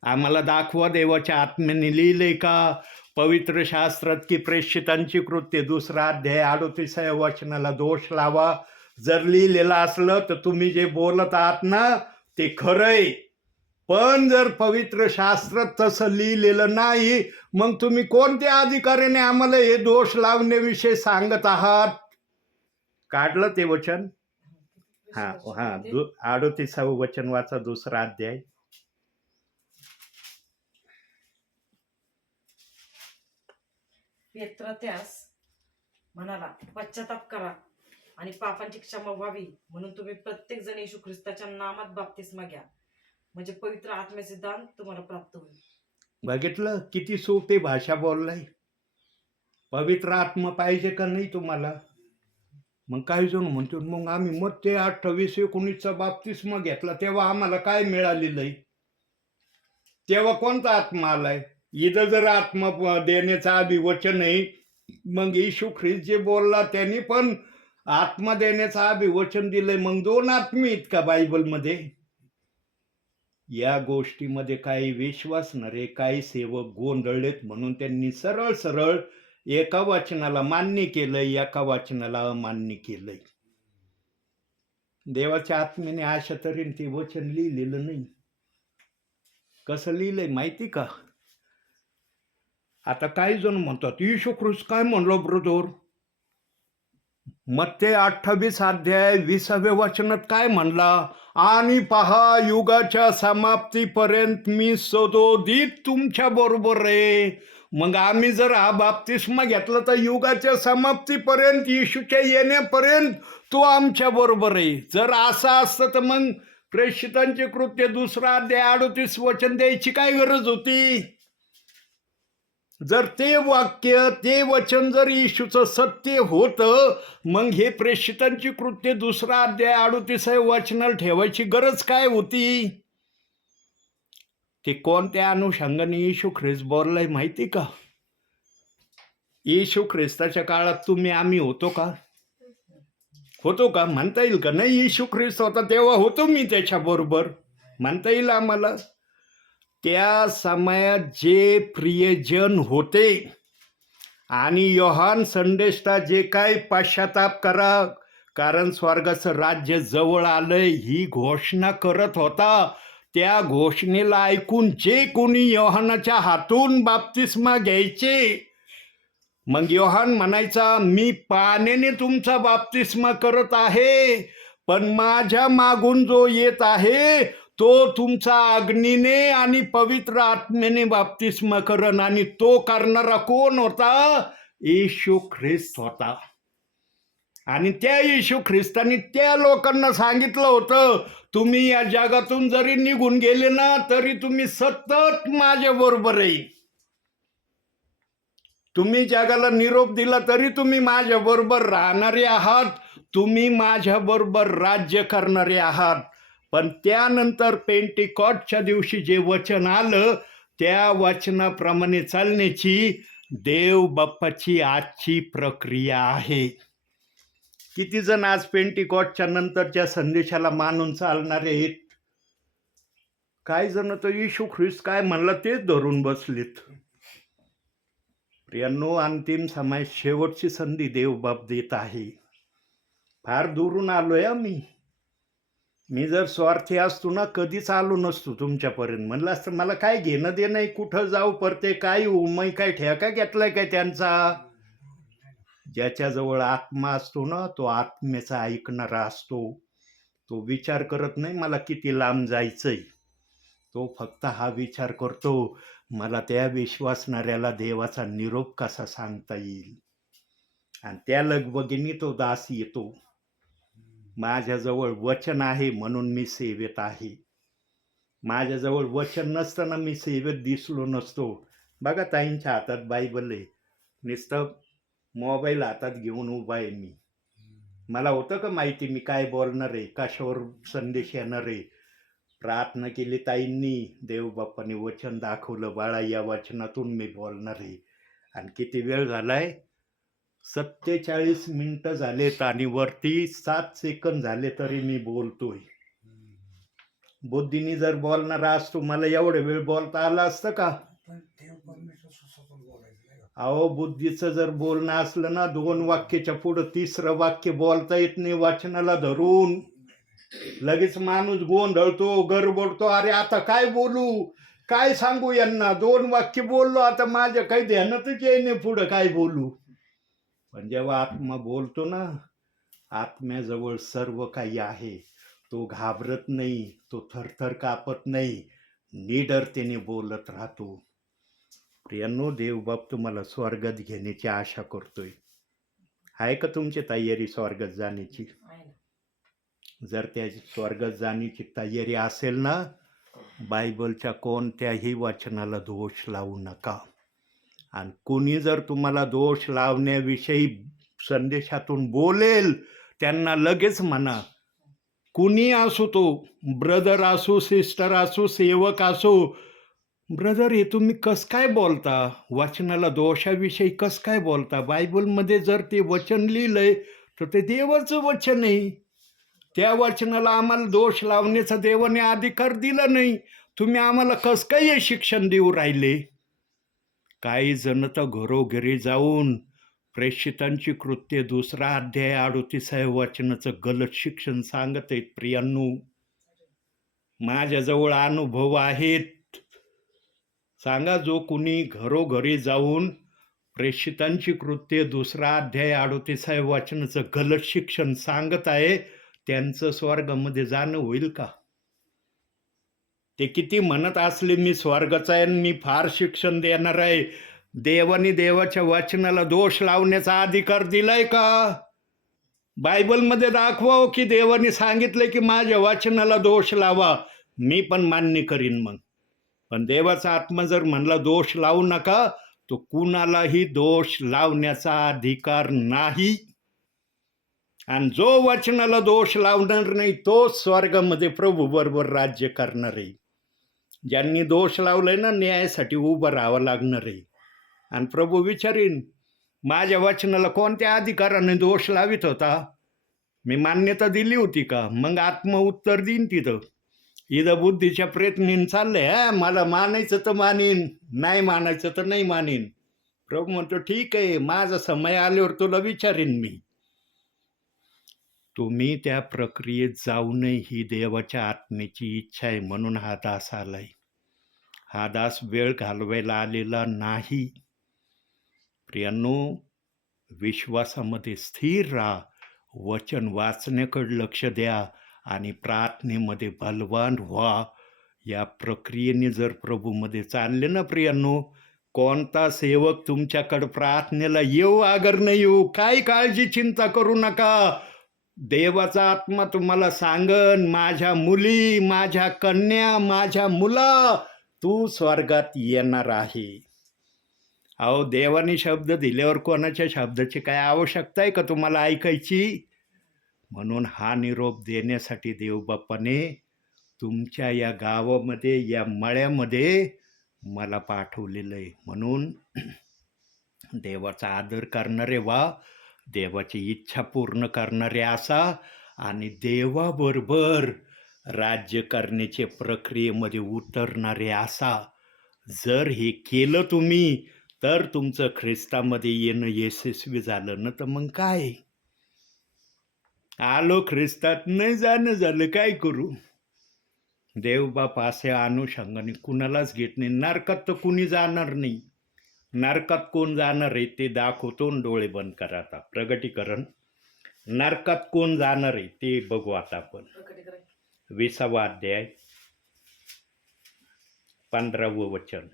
आम्हाला दाखवा, देवाच्या आत्म्याने लिहिलंय का पवित्र शास्त्रात की प्रेषितांची कृत्ये 2 अध्याय 38व्या वचनाला दोष लावा? जर लिहिलेलं असलं तर तुम्ही जे बोलत आहात ना ते खरंय. पण जर पवित्र शास्त्रात तसं लिहिलेलं नाही, मग तुम्ही कोणत्या अधिकाराने आम्हाला हे दोष लावण्याविषयी सांगत आहात? काढलं ते वचन? हां 38वं वचन वाचा, 2 अध्याय. पेत्र त्यास म्हणाला, पश्चाताप करा आणि पापांची क्षमा व्हावी म्हणून तुम्ही प्रत्येक जण येशू ख्रिस्ताच्या नामात बाप्तिस्मा घ्या, म्हणजे पवित्र आत्म्याचे दान तुम्हाला प्राप्त होईल. बघितलं किती सोपी भाषा बोललाय. पवित्र आत्मा पाहिजे का नाही तुम्हाला? मग काही जण म्हणतो मग आम्ही मत्ते 28-19चा बाप्तिस्मा घेतला तेव्हा आम्हाला काय मिळालेलं आहे? तेव्हा कोणता आत्मा आलाय? इथं जर आत्मा देण्याचं अभिवचन आहे, मग येशू ख्रिस्त जे बोलला त्यांनी पण आत्मा देण्याचं अभिवचन दिलंय. मग 2 आत्मे आहेत का बायबलमध्ये? या गोष्टीमध्ये काही विश्वास नरे, काही सेवक गोंधळलेत म्हणून त्यांनी सरळ सरळ एका वचनाला मान्य केलंय, एका वचनाला अमान्य केलंय. देवाच्या आत्म्याने अशा तऱ्हेने ते वचन लिहिलेलं नाही. कसं लिहिलंय माहिती का? आता काही जण म्हणतात येशू ख्रिस्त काय म्हणलो ब्रदर? मत्ते 28 अध्याय 20व्या वचनात काय म्हणला? आणि पहा, युगाच्या समाप्तीपर्यंत मी सदोदित तुमच्या बरोबर आहे. मग आम्ही जर हा बाप्तिस्मा घेतला तर युगाच्या समाप्तीपर्यंत, येशूच्या येण्यापर्यंत तो आमच्या बरोबर आहे. जर असं असतं तर मग प्रेषितांचे कृत्य 2 अध्याय 38 वचन द्यायची काय गरज होती? जर ते वाक्य ते वचन जर येशूचं सत्य होतं, मग हे प्रेषितांची कृत्य 2 अध्याय 38 वचनाला ठेवायची गरज काय होती? ते कोणत्या अनुषंगाने येशू ख्रिस्त बोललाय माहिती का? येशू ख्रिस्ताच्या काळात तुम्ही आम्ही होतो का? होतो का? म्हणता येईल का? नाही, येशू ख्रिस्त होता तेव्हा होतो मी त्याच्याबरोबर, म्हणता येईल आम्हाला? त्या समयात जे प्रियजन होते आणि योहान संदेष्टा जे काय पश्चाताप करा, कारण स्वर्गाचं राज्य जवळ आलंय ही घोषणा करत होता, त्या घोषणेला ऐकून जे कोणी योहानाच्या हातून बाप्तिस्मा घ्यायचे, मग योहान म्हणायचा, मी पाण्याने तुमचा बाप्तिस्मा करत आहे, पण माझ्या मागून जो येत आहे तो तुमचा अग्नीने आणि पवित्र आत्म्याने बाप्तिस्मा करन. आणि तो करणारा कोण होता? येशू ख्रिस्त होता. आणि त्या येशू ख्रिस्तानी त्या लोकांना सांगितलं होतं, तुम्ही या जगातून जरी निघून गेले ना तरी तुम्ही सतत माझ्या बरोबर आहे. तुम्ही जगाला निरोप दिला तरी तुम्ही माझ्या बरोबर राहणारे आहात, तुम्ही माझ्या बरोबर राज्य करणारे आहात. पण त्यानंतर पेंटिकॉस्टच्या दिवशी जे वचन आलं त्या वचनाप्रमाणे चालण्याची देव बाप्पाची आजची प्रक्रिया आहे. किती जण आज पेंटिकॉस्टच्या नंतरच्या संदेशाला मानून चालणारे आहेत? काही जण तर येशू ख्रिस्त काय म्हणला तेच धरून बसलेत. प्रियांनो, अंतिम समय शेवटची संधी देव बाप देत आहे. फार दुरून आलोय मी जर स्वार्थी असतो ना कधीच आलो नसतो तुमच्यापर्यंत. म्हणलं असतं मला काय घेणं देणं नाही, कुठं जाऊ परते काय उमय काय ठेका घेतलाय काय त्यांचा. ज्याच्याजवळ आत्मा असतो ना तो आत्म्याचा ऐकणारा असतो. तो विचार करत नाही मला किती लांब जायचंय, तो फक्त हा विचार करतो मला त्या विश्वासणाऱ्याला देवाचा निरोप कसा सांगता येईल. आणि त्या लगबगीने तो दास येतो. माझ्याजवळ वचन आहे म्हणून मी सेवेत आहे. माझ्याजवळ वचन नसताना मी सेवेत दिसलो नसतो. बघा, ताईंच्या हातात बायबल आहे, नुसतं मोबाईल हातात घेऊन उभा आहे मी. मला होतं का माहिती मी काय बोलणार आहे, कशावर संदेश येणार आहे? प्रार्थना केली ताईंनी, देवबाप्पाने वचन दाखवलं, बाळा या वचनातून मी बोलणार आहे. आणि किती वेळ झालाय? 47 मिनिटं झालेत आणि वरती 7 सेकंद झाले तरी मी बोलतोय. बुद्धीने जर बोलणारा असतो मला एवढे वेळ बोलता आलं असतं का? अहो, बुद्धीचं जर बोलणं असलं ना 2 वाक्याच्या पुढं 3रं वाक्य बोलता येत नाही वचनाला धरून. लगेच माणूस गोंधळतो, गडबडतो, अरे आता काय बोलू, काय सांगू यांना. 2 वाक्य बोललो, आता माझ्या काही ध्यानातच येईने पुढं काय बोलू. पण जेव्हा आत्मा बोलतो ना, आत्म्याजवळ सर्व काही आहे. तो घाबरत नाही, तो थरथर कापत नाही, निडरतेने बोलत राहतो. प्रियांनो, देवबाप तुम्हाला स्वर्गात घेण्याची आशा करतोय. आहे का तुमची तयारी स्वर्गात जाण्याची? जर त्या स्वर्गात जाण्याची तयारी असेल ना, बायबलच्या कोणत्याही वचनाला दोष लावू नका. आणि कोणी जर तुम्हाला दोष लावण्याविषयी संदेशातून बोलेल त्यांना लगेच म्हणा, कुणी असो, तो ब्रदर असो, सिस्टर असो, सेवक असो, ब्रदर हे तुम्ही कस काय बोलता, वचनाला दोषाविषयी कस काय बोलता? बायबलमध्ये जर ते वचन लिहिलंय तर ते देवाचं वचन आहे. त्या वचनाला आम्हाला दोष लावण्याचा देवाने अधिकार दिला नाही. तुम्ही आम्हाला कस काय हे शिक्षण देऊ राहिले? काही जण तर घरोघरी जाऊन प्रेषितांची कृत्य 2 अध्याय 38 वचनाचं गलत शिक्षण सांगत आहेत. प्रियांनो, माझ्याजवळ अनुभव आहेत. सांगा, जो कुणी घरोघरी जाऊन प्रेषितांची कृत्य 2 अध्याय 38 वचनाचं गलत शिक्षण सांगत आहे त्यांचं स्वर्गामध्ये जाणं होईल का? ते किती म्हणत असले मी स्वर्गाचा आहे, मी फार शिक्षण देणार आहे, देवाने देवाच्या वचनाला दोष लावण्याचा अधिकार दिलाय का? बायबलमध्ये दाखवा की देवाने सांगितलंय की माझ्या वचनाला दोष लावा, मी पण मान्य करीन. मग पण देवाचा आत्मा जर म्हणला दोष लावू नका, तो कुणालाही दोष लावण्याचा अधिकार नाही. आणि जो वचनाला दोष लावणार नाही तो स्वर्गामध्ये प्रभू बरोबर राज्य करणार आहे. ज्यांनी दोष लावलाय ना, न्यायासाठी उभं राहावं लागणार आहे. आणि प्रभू विचारीन, माझ्या वचनाला कोणत्या अधिकाराने दोष लावित होता? मी मान्यता दिली होती का? मग आत्म उत्तर देईन तिथं. इथं बुद्धीच्या प्रयत्नीन चाललंय, मला मानायचं तर मानीन, नाही मानायचं तर नाही मानीन. प्रभू म्हणतो, ठीक आहे, माझा समय आल्यावर तुला विचारीन मी. तुम्ही त्या प्रक्रियेत जाऊ नये ही देवाच्या आत्मेची इच्छा आहे. म्हणून हा दास आलाय. हा दास वेळ घालवायला आलेला नाही. प्रियांनो, विश्वासामध्ये स्थिर राहा, वचन वाचण्याकडे लक्ष द्या आणि प्रार्थनेमध्ये बलवान व्हा. या प्रक्रियेने जर प्रभूमध्ये चालले ना प्रियांनो, कोणता सेवक तुमच्याकडे प्रार्थनेला येऊ अगर नाही येऊ, काही काळजी चिंता करू नका. देवाचा आत्मा तुम्हाला सांगन, माझ्या मुली, माझ्या कन्या, माझ्या मुला, तू स्वर्गात येणार आहे. अहो, देवाने शब्द दिल्यावर कोणाच्या शब्दाची काय आवश्यकता आहे का तुम्हाला ऐकायची? म्हणून हा निरोप देण्यासाठी देवबापाने तुमच्या या गावामध्ये, या मळ्यामध्ये मला पाठवलेलं आहे. म्हणून देवाचा आदर करणारे व्हा, देवाची इच्छा पूर्ण करणारे असा आणि देवाबरोबर राज्य करण्याच्या प्रक्रियेमध्ये उतरणारे असा. जर हे केलं तुम्ही तर तुमचं ख्रिस्तामध्ये येणं यशस्वी झालं. ना तर मग काय, आलो ख्रिस्तात नाही जाणं झालं, काय करू? देवबाप अशा अनुषंगाने कुणालाच घेत नाही. नरकात तर कुणी जाणार नाही. नरकात कोण जाणार आहे ते दाखवतो. डोळे बंद करा आता. प्रगटीकरण, नरकात कोण जाणार आहे ते बघू आता आपण. 20वा अध्याय 15वं वचन.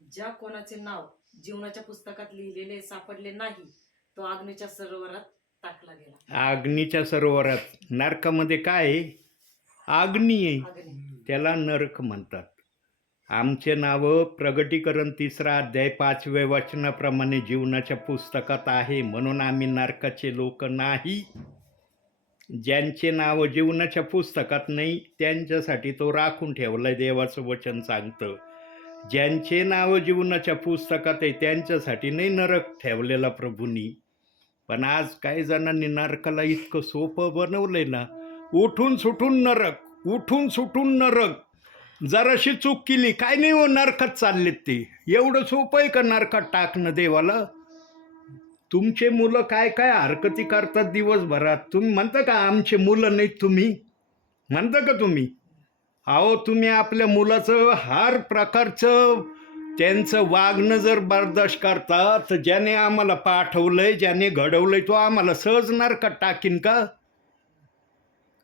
ज्या कोणाचे नाव जीवनाच्या पुस्तकात लिहिलेले सापडले नाही तो अग्नीच्या सरोवरात टाकला गेला. अग्नीच्या सरोवरात. नरकामध्ये काय आहे? अग्नी आहे, अग्नी. त्याला नरक म्हणतात. आमचे नावं प्रगटीकरण 3रा अध्याय 5व्या वचनाप्रमाणे जीवनाच्या पुस्तकात आहे. म्हणून आम्ही नरकाचे लोक नाही. ज्यांचे नाव जीवनाच्या पुस्तकात नाही त्यांच्यासाठी तो राखून ठेवलाय, देवाचं वचन सांगतं. ज्यांचे नाव जीवनाच्या पुस्तकात आहे त्यांच्यासाठी नाही नरक ठेवलेला प्रभूंनी. पण आज काही जणांनी नरकाला इतकं सोपं बनवलंय ना, उठून सुटून नरक, उठून सुटून नरक. जराशी चूक केली काय नाही हो, नरकात चाललेत ते. एवढं सोपं आहे का नरकात टाकणं देवाला? तुमचे मुलं काय काय हरकती करतात दिवसभरात. तुम्ही म्हणता का आमचे मुलं नाहीत? तुम्ही म्हणता का तुम्ही? अहो, तुम्ही आपल्या मुलाचं हर प्रकारचं त्यांचं वागणं जर बर्दाश्त करता तर ज्याने आम्हाला पाठवलंय, ज्याने घडवलंय तो आम्हाला सहज नरकात टाकीन का?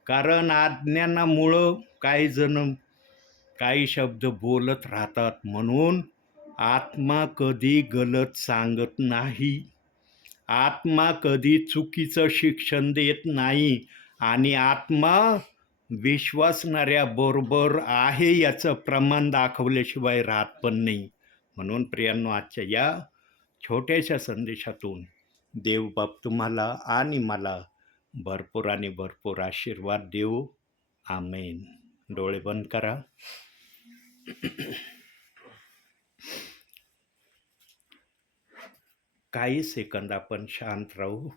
कारण अज्ञानामुळं काही जण काही शब्द बोलत राहतात. म्हणून आत्मा कधी गलत सांगत नाही, आत्मा कधी चुकीचं शिक्षण देत नाही आणि आत्मा विश्वासणाऱ्या बरोबर आहे याचं प्रमाण दाखवल्याशिवाय राहत पण नाही. म्हणून प्रियांनो, आजच्या या छोट्याशा संदेशातून देवबाप तुम्हाला आणि मला भरपूर आणि भरपूर आशीर्वाद देऊ. आमेन. डोळे बंद करा. काही सेकंद आपण शांत राहू.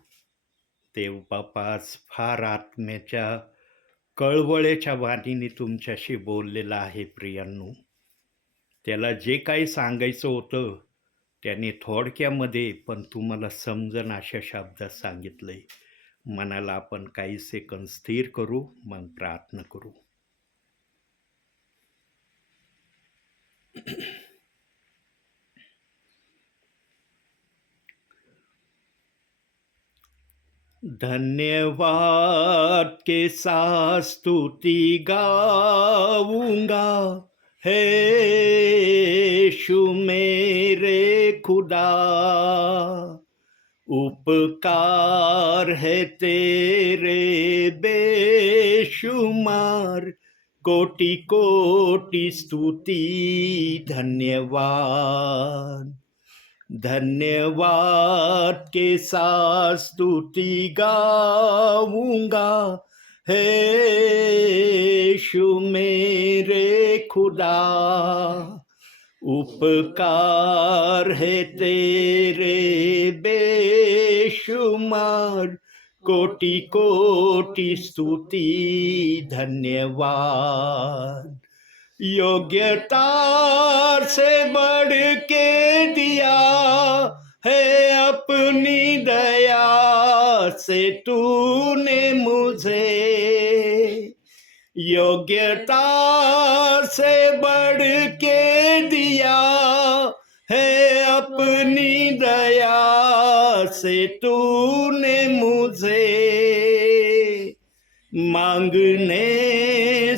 देवबाप आज फार आत्म्याच्या कळवळेच्या वाणीने तुमच्याशी बोललेला आहे प्रियांनो. त्याला जे काही सांगायचं होतं त्याने थोडक्यामध्ये पण तुम्हाला समजन अशा शब्दात सांगितलंय. मनाला आपण काही सेकंद स्थिर करू, मग प्रार्थना करू. धन्यवाद के साथ स्तुति गाऊंगा, हे यीशु मेरे खुदा, उपकार है तेरे बेशुमार, कोटि कोटि स्तुति धन्यवाद। धन्यवाद के साथ स्तुति गाऊंगा, हे यीशु मेरे खुदा। उपकार है तेरे बेशुमार, कोटि कोटि स्तुति धन्यवाद। योग्यता से बढ़ के दिया है अपनी दया से तूने मुझे। योग्यता से बढ़ के दिया है अपनी दया से तूने मुझे। मांगने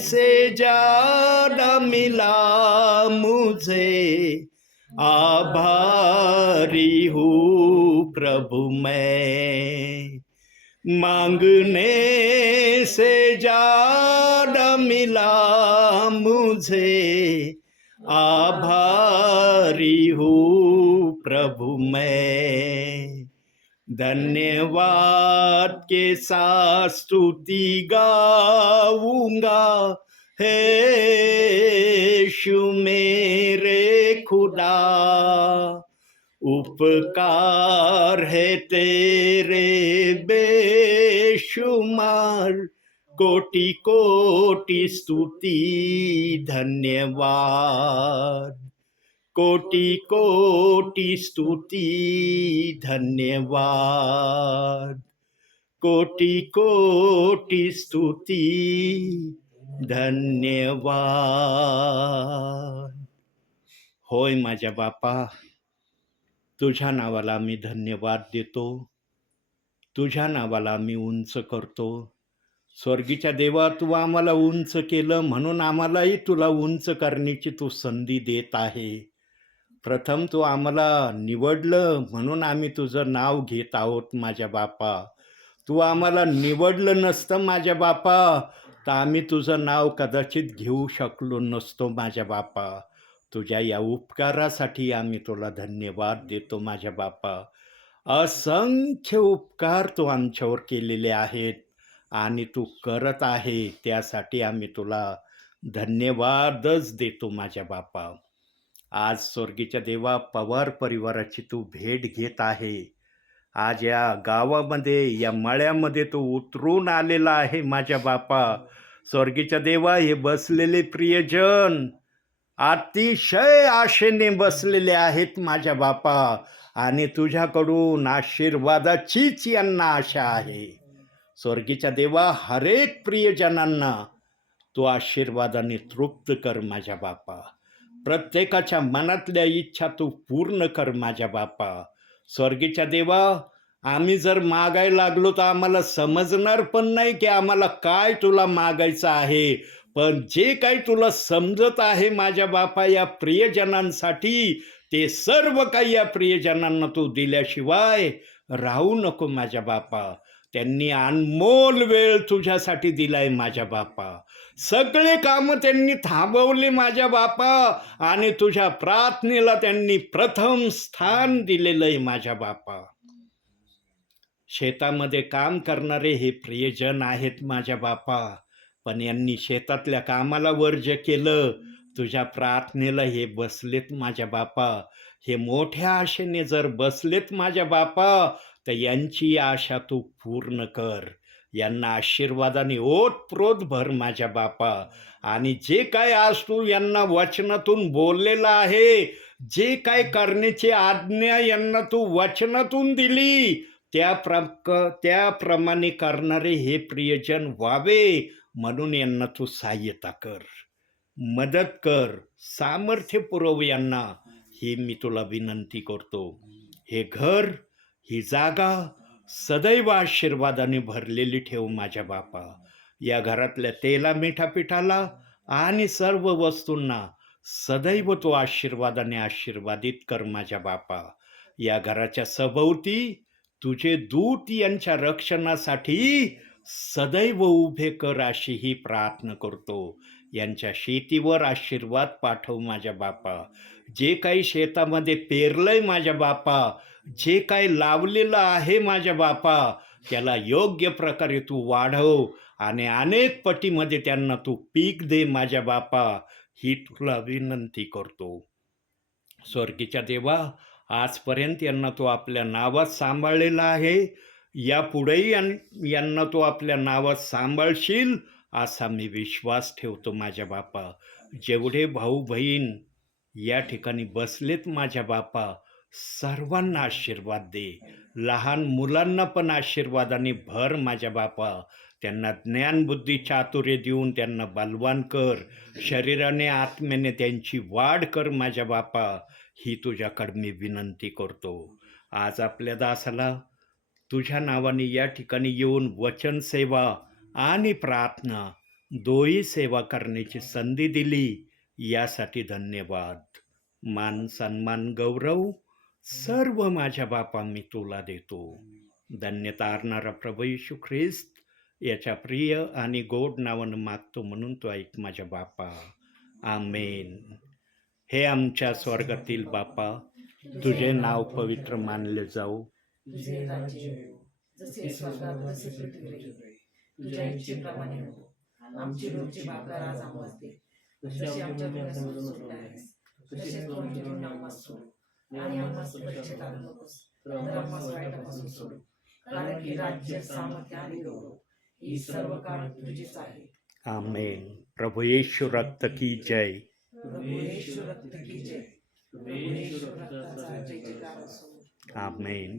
से ज्यादा मिला मुझे, आभारी हूँ प्रभु मैं। मांगने से ज्यादा मिला मुझे, आभारी हूँ प्रभु मैं। धन्यवाद के साथ स्तुति गाऊंगा, हे यीशु मेरे खुदा। उपकार है तेरे बेशुमार, कोटि कोटि स्तुति धन्यवाद। कोटि कोटि स्तुति धन्यवाद। कोटि कोटि स्तुति धन्यवाद। होय माझ्या बापा, तुझ्या नावाला मी धन्यवाद देतो, तुझ्या नावाला मी उंच करतो। स्वर्गीच्या देवा, तू आम्हाला उंच केलं म्हणून आम्हालाही तुला उंच करण्याची तू संधी देत आहे। प्रथम तू आम्हाला निवडलं म्हणून आम्ही तुझं नाव घेत आहोत माझ्या बापा। तू आम्हाला निवडलं नसतं माझ्या बापा तर आम्ही तुझं नाव कदाचित घेऊ शकलो नसतो माझ्या बापा। तुझ्या या उपकारासाठी आम्ही तुला धन्यवाद देतो माझ्या बापा। असंख्य उपकार तू आमच्यावर केलेले आहेत आणि तू करत आहे, त्यासाठी आम्ही तुला धन्यवादच देतो माझ्या बापा। आज स्वर्गीच्या देवा, पवार परिवाराची तू भेट घेत आहे। आज या गावामध्ये, या मळ्यामध्ये तू उतरून आलेला आहे माझ्या बापा। स्वर्गीच्या देवा, हे बसलेले प्रियजन अतिशय आशेने बसलेले आहेत माझ्या बापा आणि तुझ्याकडून आशीर्वादाचीच यांना आशा आहे। स्वर्गीच्या देवा, हरेक प्रियजनांना तू आशीर्वादाने तृप्त कर माझ्या बापा। प्रत्येकाच्या मनातल्या इच्छा तू पूर्ण कर माझ्या बापा। स्वर्गीच्या देवा, आम्ही जर मागायला लागलो तर आम्हाला समजणार पण नाही की आम्हाला काय तुला मागायचं आहे, पण जे काही तुला समजत आहे माझ्या बापा या प्रियजनांसाठी, ते सर्व काही या प्रियजनांना तू दिल्याशिवाय राहू नको माझ्या बापा। त्यांनी अनमोल वेळ तुझ्यासाठी दिलाय माझ्या बापा। सगळे कामं त्यांनी थांबवले माझ्या बापा आणि तुझ्या प्रार्थनेला त्यांनी प्रथम स्थान दिलेलं आहे माझ्या बापा। शेतामध्ये काम करणारे हे प्रियजन आहेत माझ्या बापा, पण यांनी शेतातल्या कामाला वर्ज्य केलं, तुझ्या प्रार्थनेला हे बसलेत माझ्या बापा। हे मोठ्या आशेने जर बसलेत माझ्या बापा तर यांची आशा तू पूर्ण कर। यांना आशीर्वादाने ओतप्रोत भर माझ्या बापा। आणि जे काय आज तू यांना वचनातून बोललेलं आहे, जे काय करण्याची आज्ञा यांना तू वचनातून दिली, त्याप्रमाणे करणारे हे प्रियजन व्हावे म्हणून यांना तू सहाय्यता कर, मदत कर, सामर्थ्य पुरव यांना, ही मी तुला विनंती करतो। हे घर, ही जागा सदैव आशीर्वादाने भरलेली ठेव माझ्या बापा। या घरातल्या तेला मिठापिठाला आणि सर्व वस्तूंना सदैव तो आशीर्वादाने आशीर्वादित कर माझ्या बापा। या घराच्या सभोवती तुझे दूत यांच्या रक्षणासाठी सदैव उभे कर, अशी ही प्रार्थना करतो. यांच्या शेतीवर आशीर्वाद पाठव माझ्या बापा. जे काही शेतामध्ये पेरलंय माझ्या बापा, जे काही लावलेलं आहे माझ्या बापा, त्याला योग्य प्रकारे तू वाढव आणि अनेक पटीमध्ये त्यांना तू पीक दे माझ्या बापा, ही तुला विनंती करतो. स्वर्गीच्या देवा, आजपर्यंत यांना तू आपल्या नावात सांभाळलेला आहे. यापुढेही यांना तू आपल्या नावात सांभाळशील असा मी विश्वास ठेवतो माझ्या बापा. जेवढे भाऊ बहीण या ठिकाणी बसलेत माझ्या बापा, सर्वांना आशीर्वाद दे. लहान मुलांना पण आशीर्वादाने भर माझ्या बापा. त्यांना ज्ञानबुद्धी चातुर्य देऊन त्यांना बलवान कर. शरीराने आत्म्याने त्यांची वाढ कर माझ्या बापा, ही तुझ्याकडे मी विनंती करतो. आज आपल्या दासाला तुझ्या नावाने या ठिकाणी येऊन वचन सेवा आणि प्रार्थना दोही सेवा करण्याची संधी दिली, यासाठी धन्यवाद. मान सन्मान गौरव सर्व माझ्या बापा मी तुला देतो. धन्यता अर्णारा प्रभू येशू ख्रिस्त याच्या प्रिय आणि गोड नावानं मागतो, म्हणून तो ऐक माझ्या बापा. आमेन. हे आमच्या स्वर्गातील बापा, तुझे नाव पवित्र मानले जाऊ. तुझे राज्य येऊ, जसे स्वर्गात तसे पृथ्वीवर. तुझ्या इच्छेप्रमाणे हो. आमची रोजची भाकर आज आम्हाला दे, जशी आमच्या गुन्ह्यात सोडला आहेस, तसेच तू आमचे गुन्हे आम्हाला सोड. आणि आम्हाला परीक्षेत आणू नकोस, तर आम्हाला वाईटापासून सोड. कारण की राज्य, सामर्थ्य आणि गौरव ही सर्व काळ तुझीच आहे. आमेन. प्रभू येशू रक्त की जय. प्रभू येशू रक्त की जय. प्रभू येशू रक्ताचा जय जयकार असो. आमेन.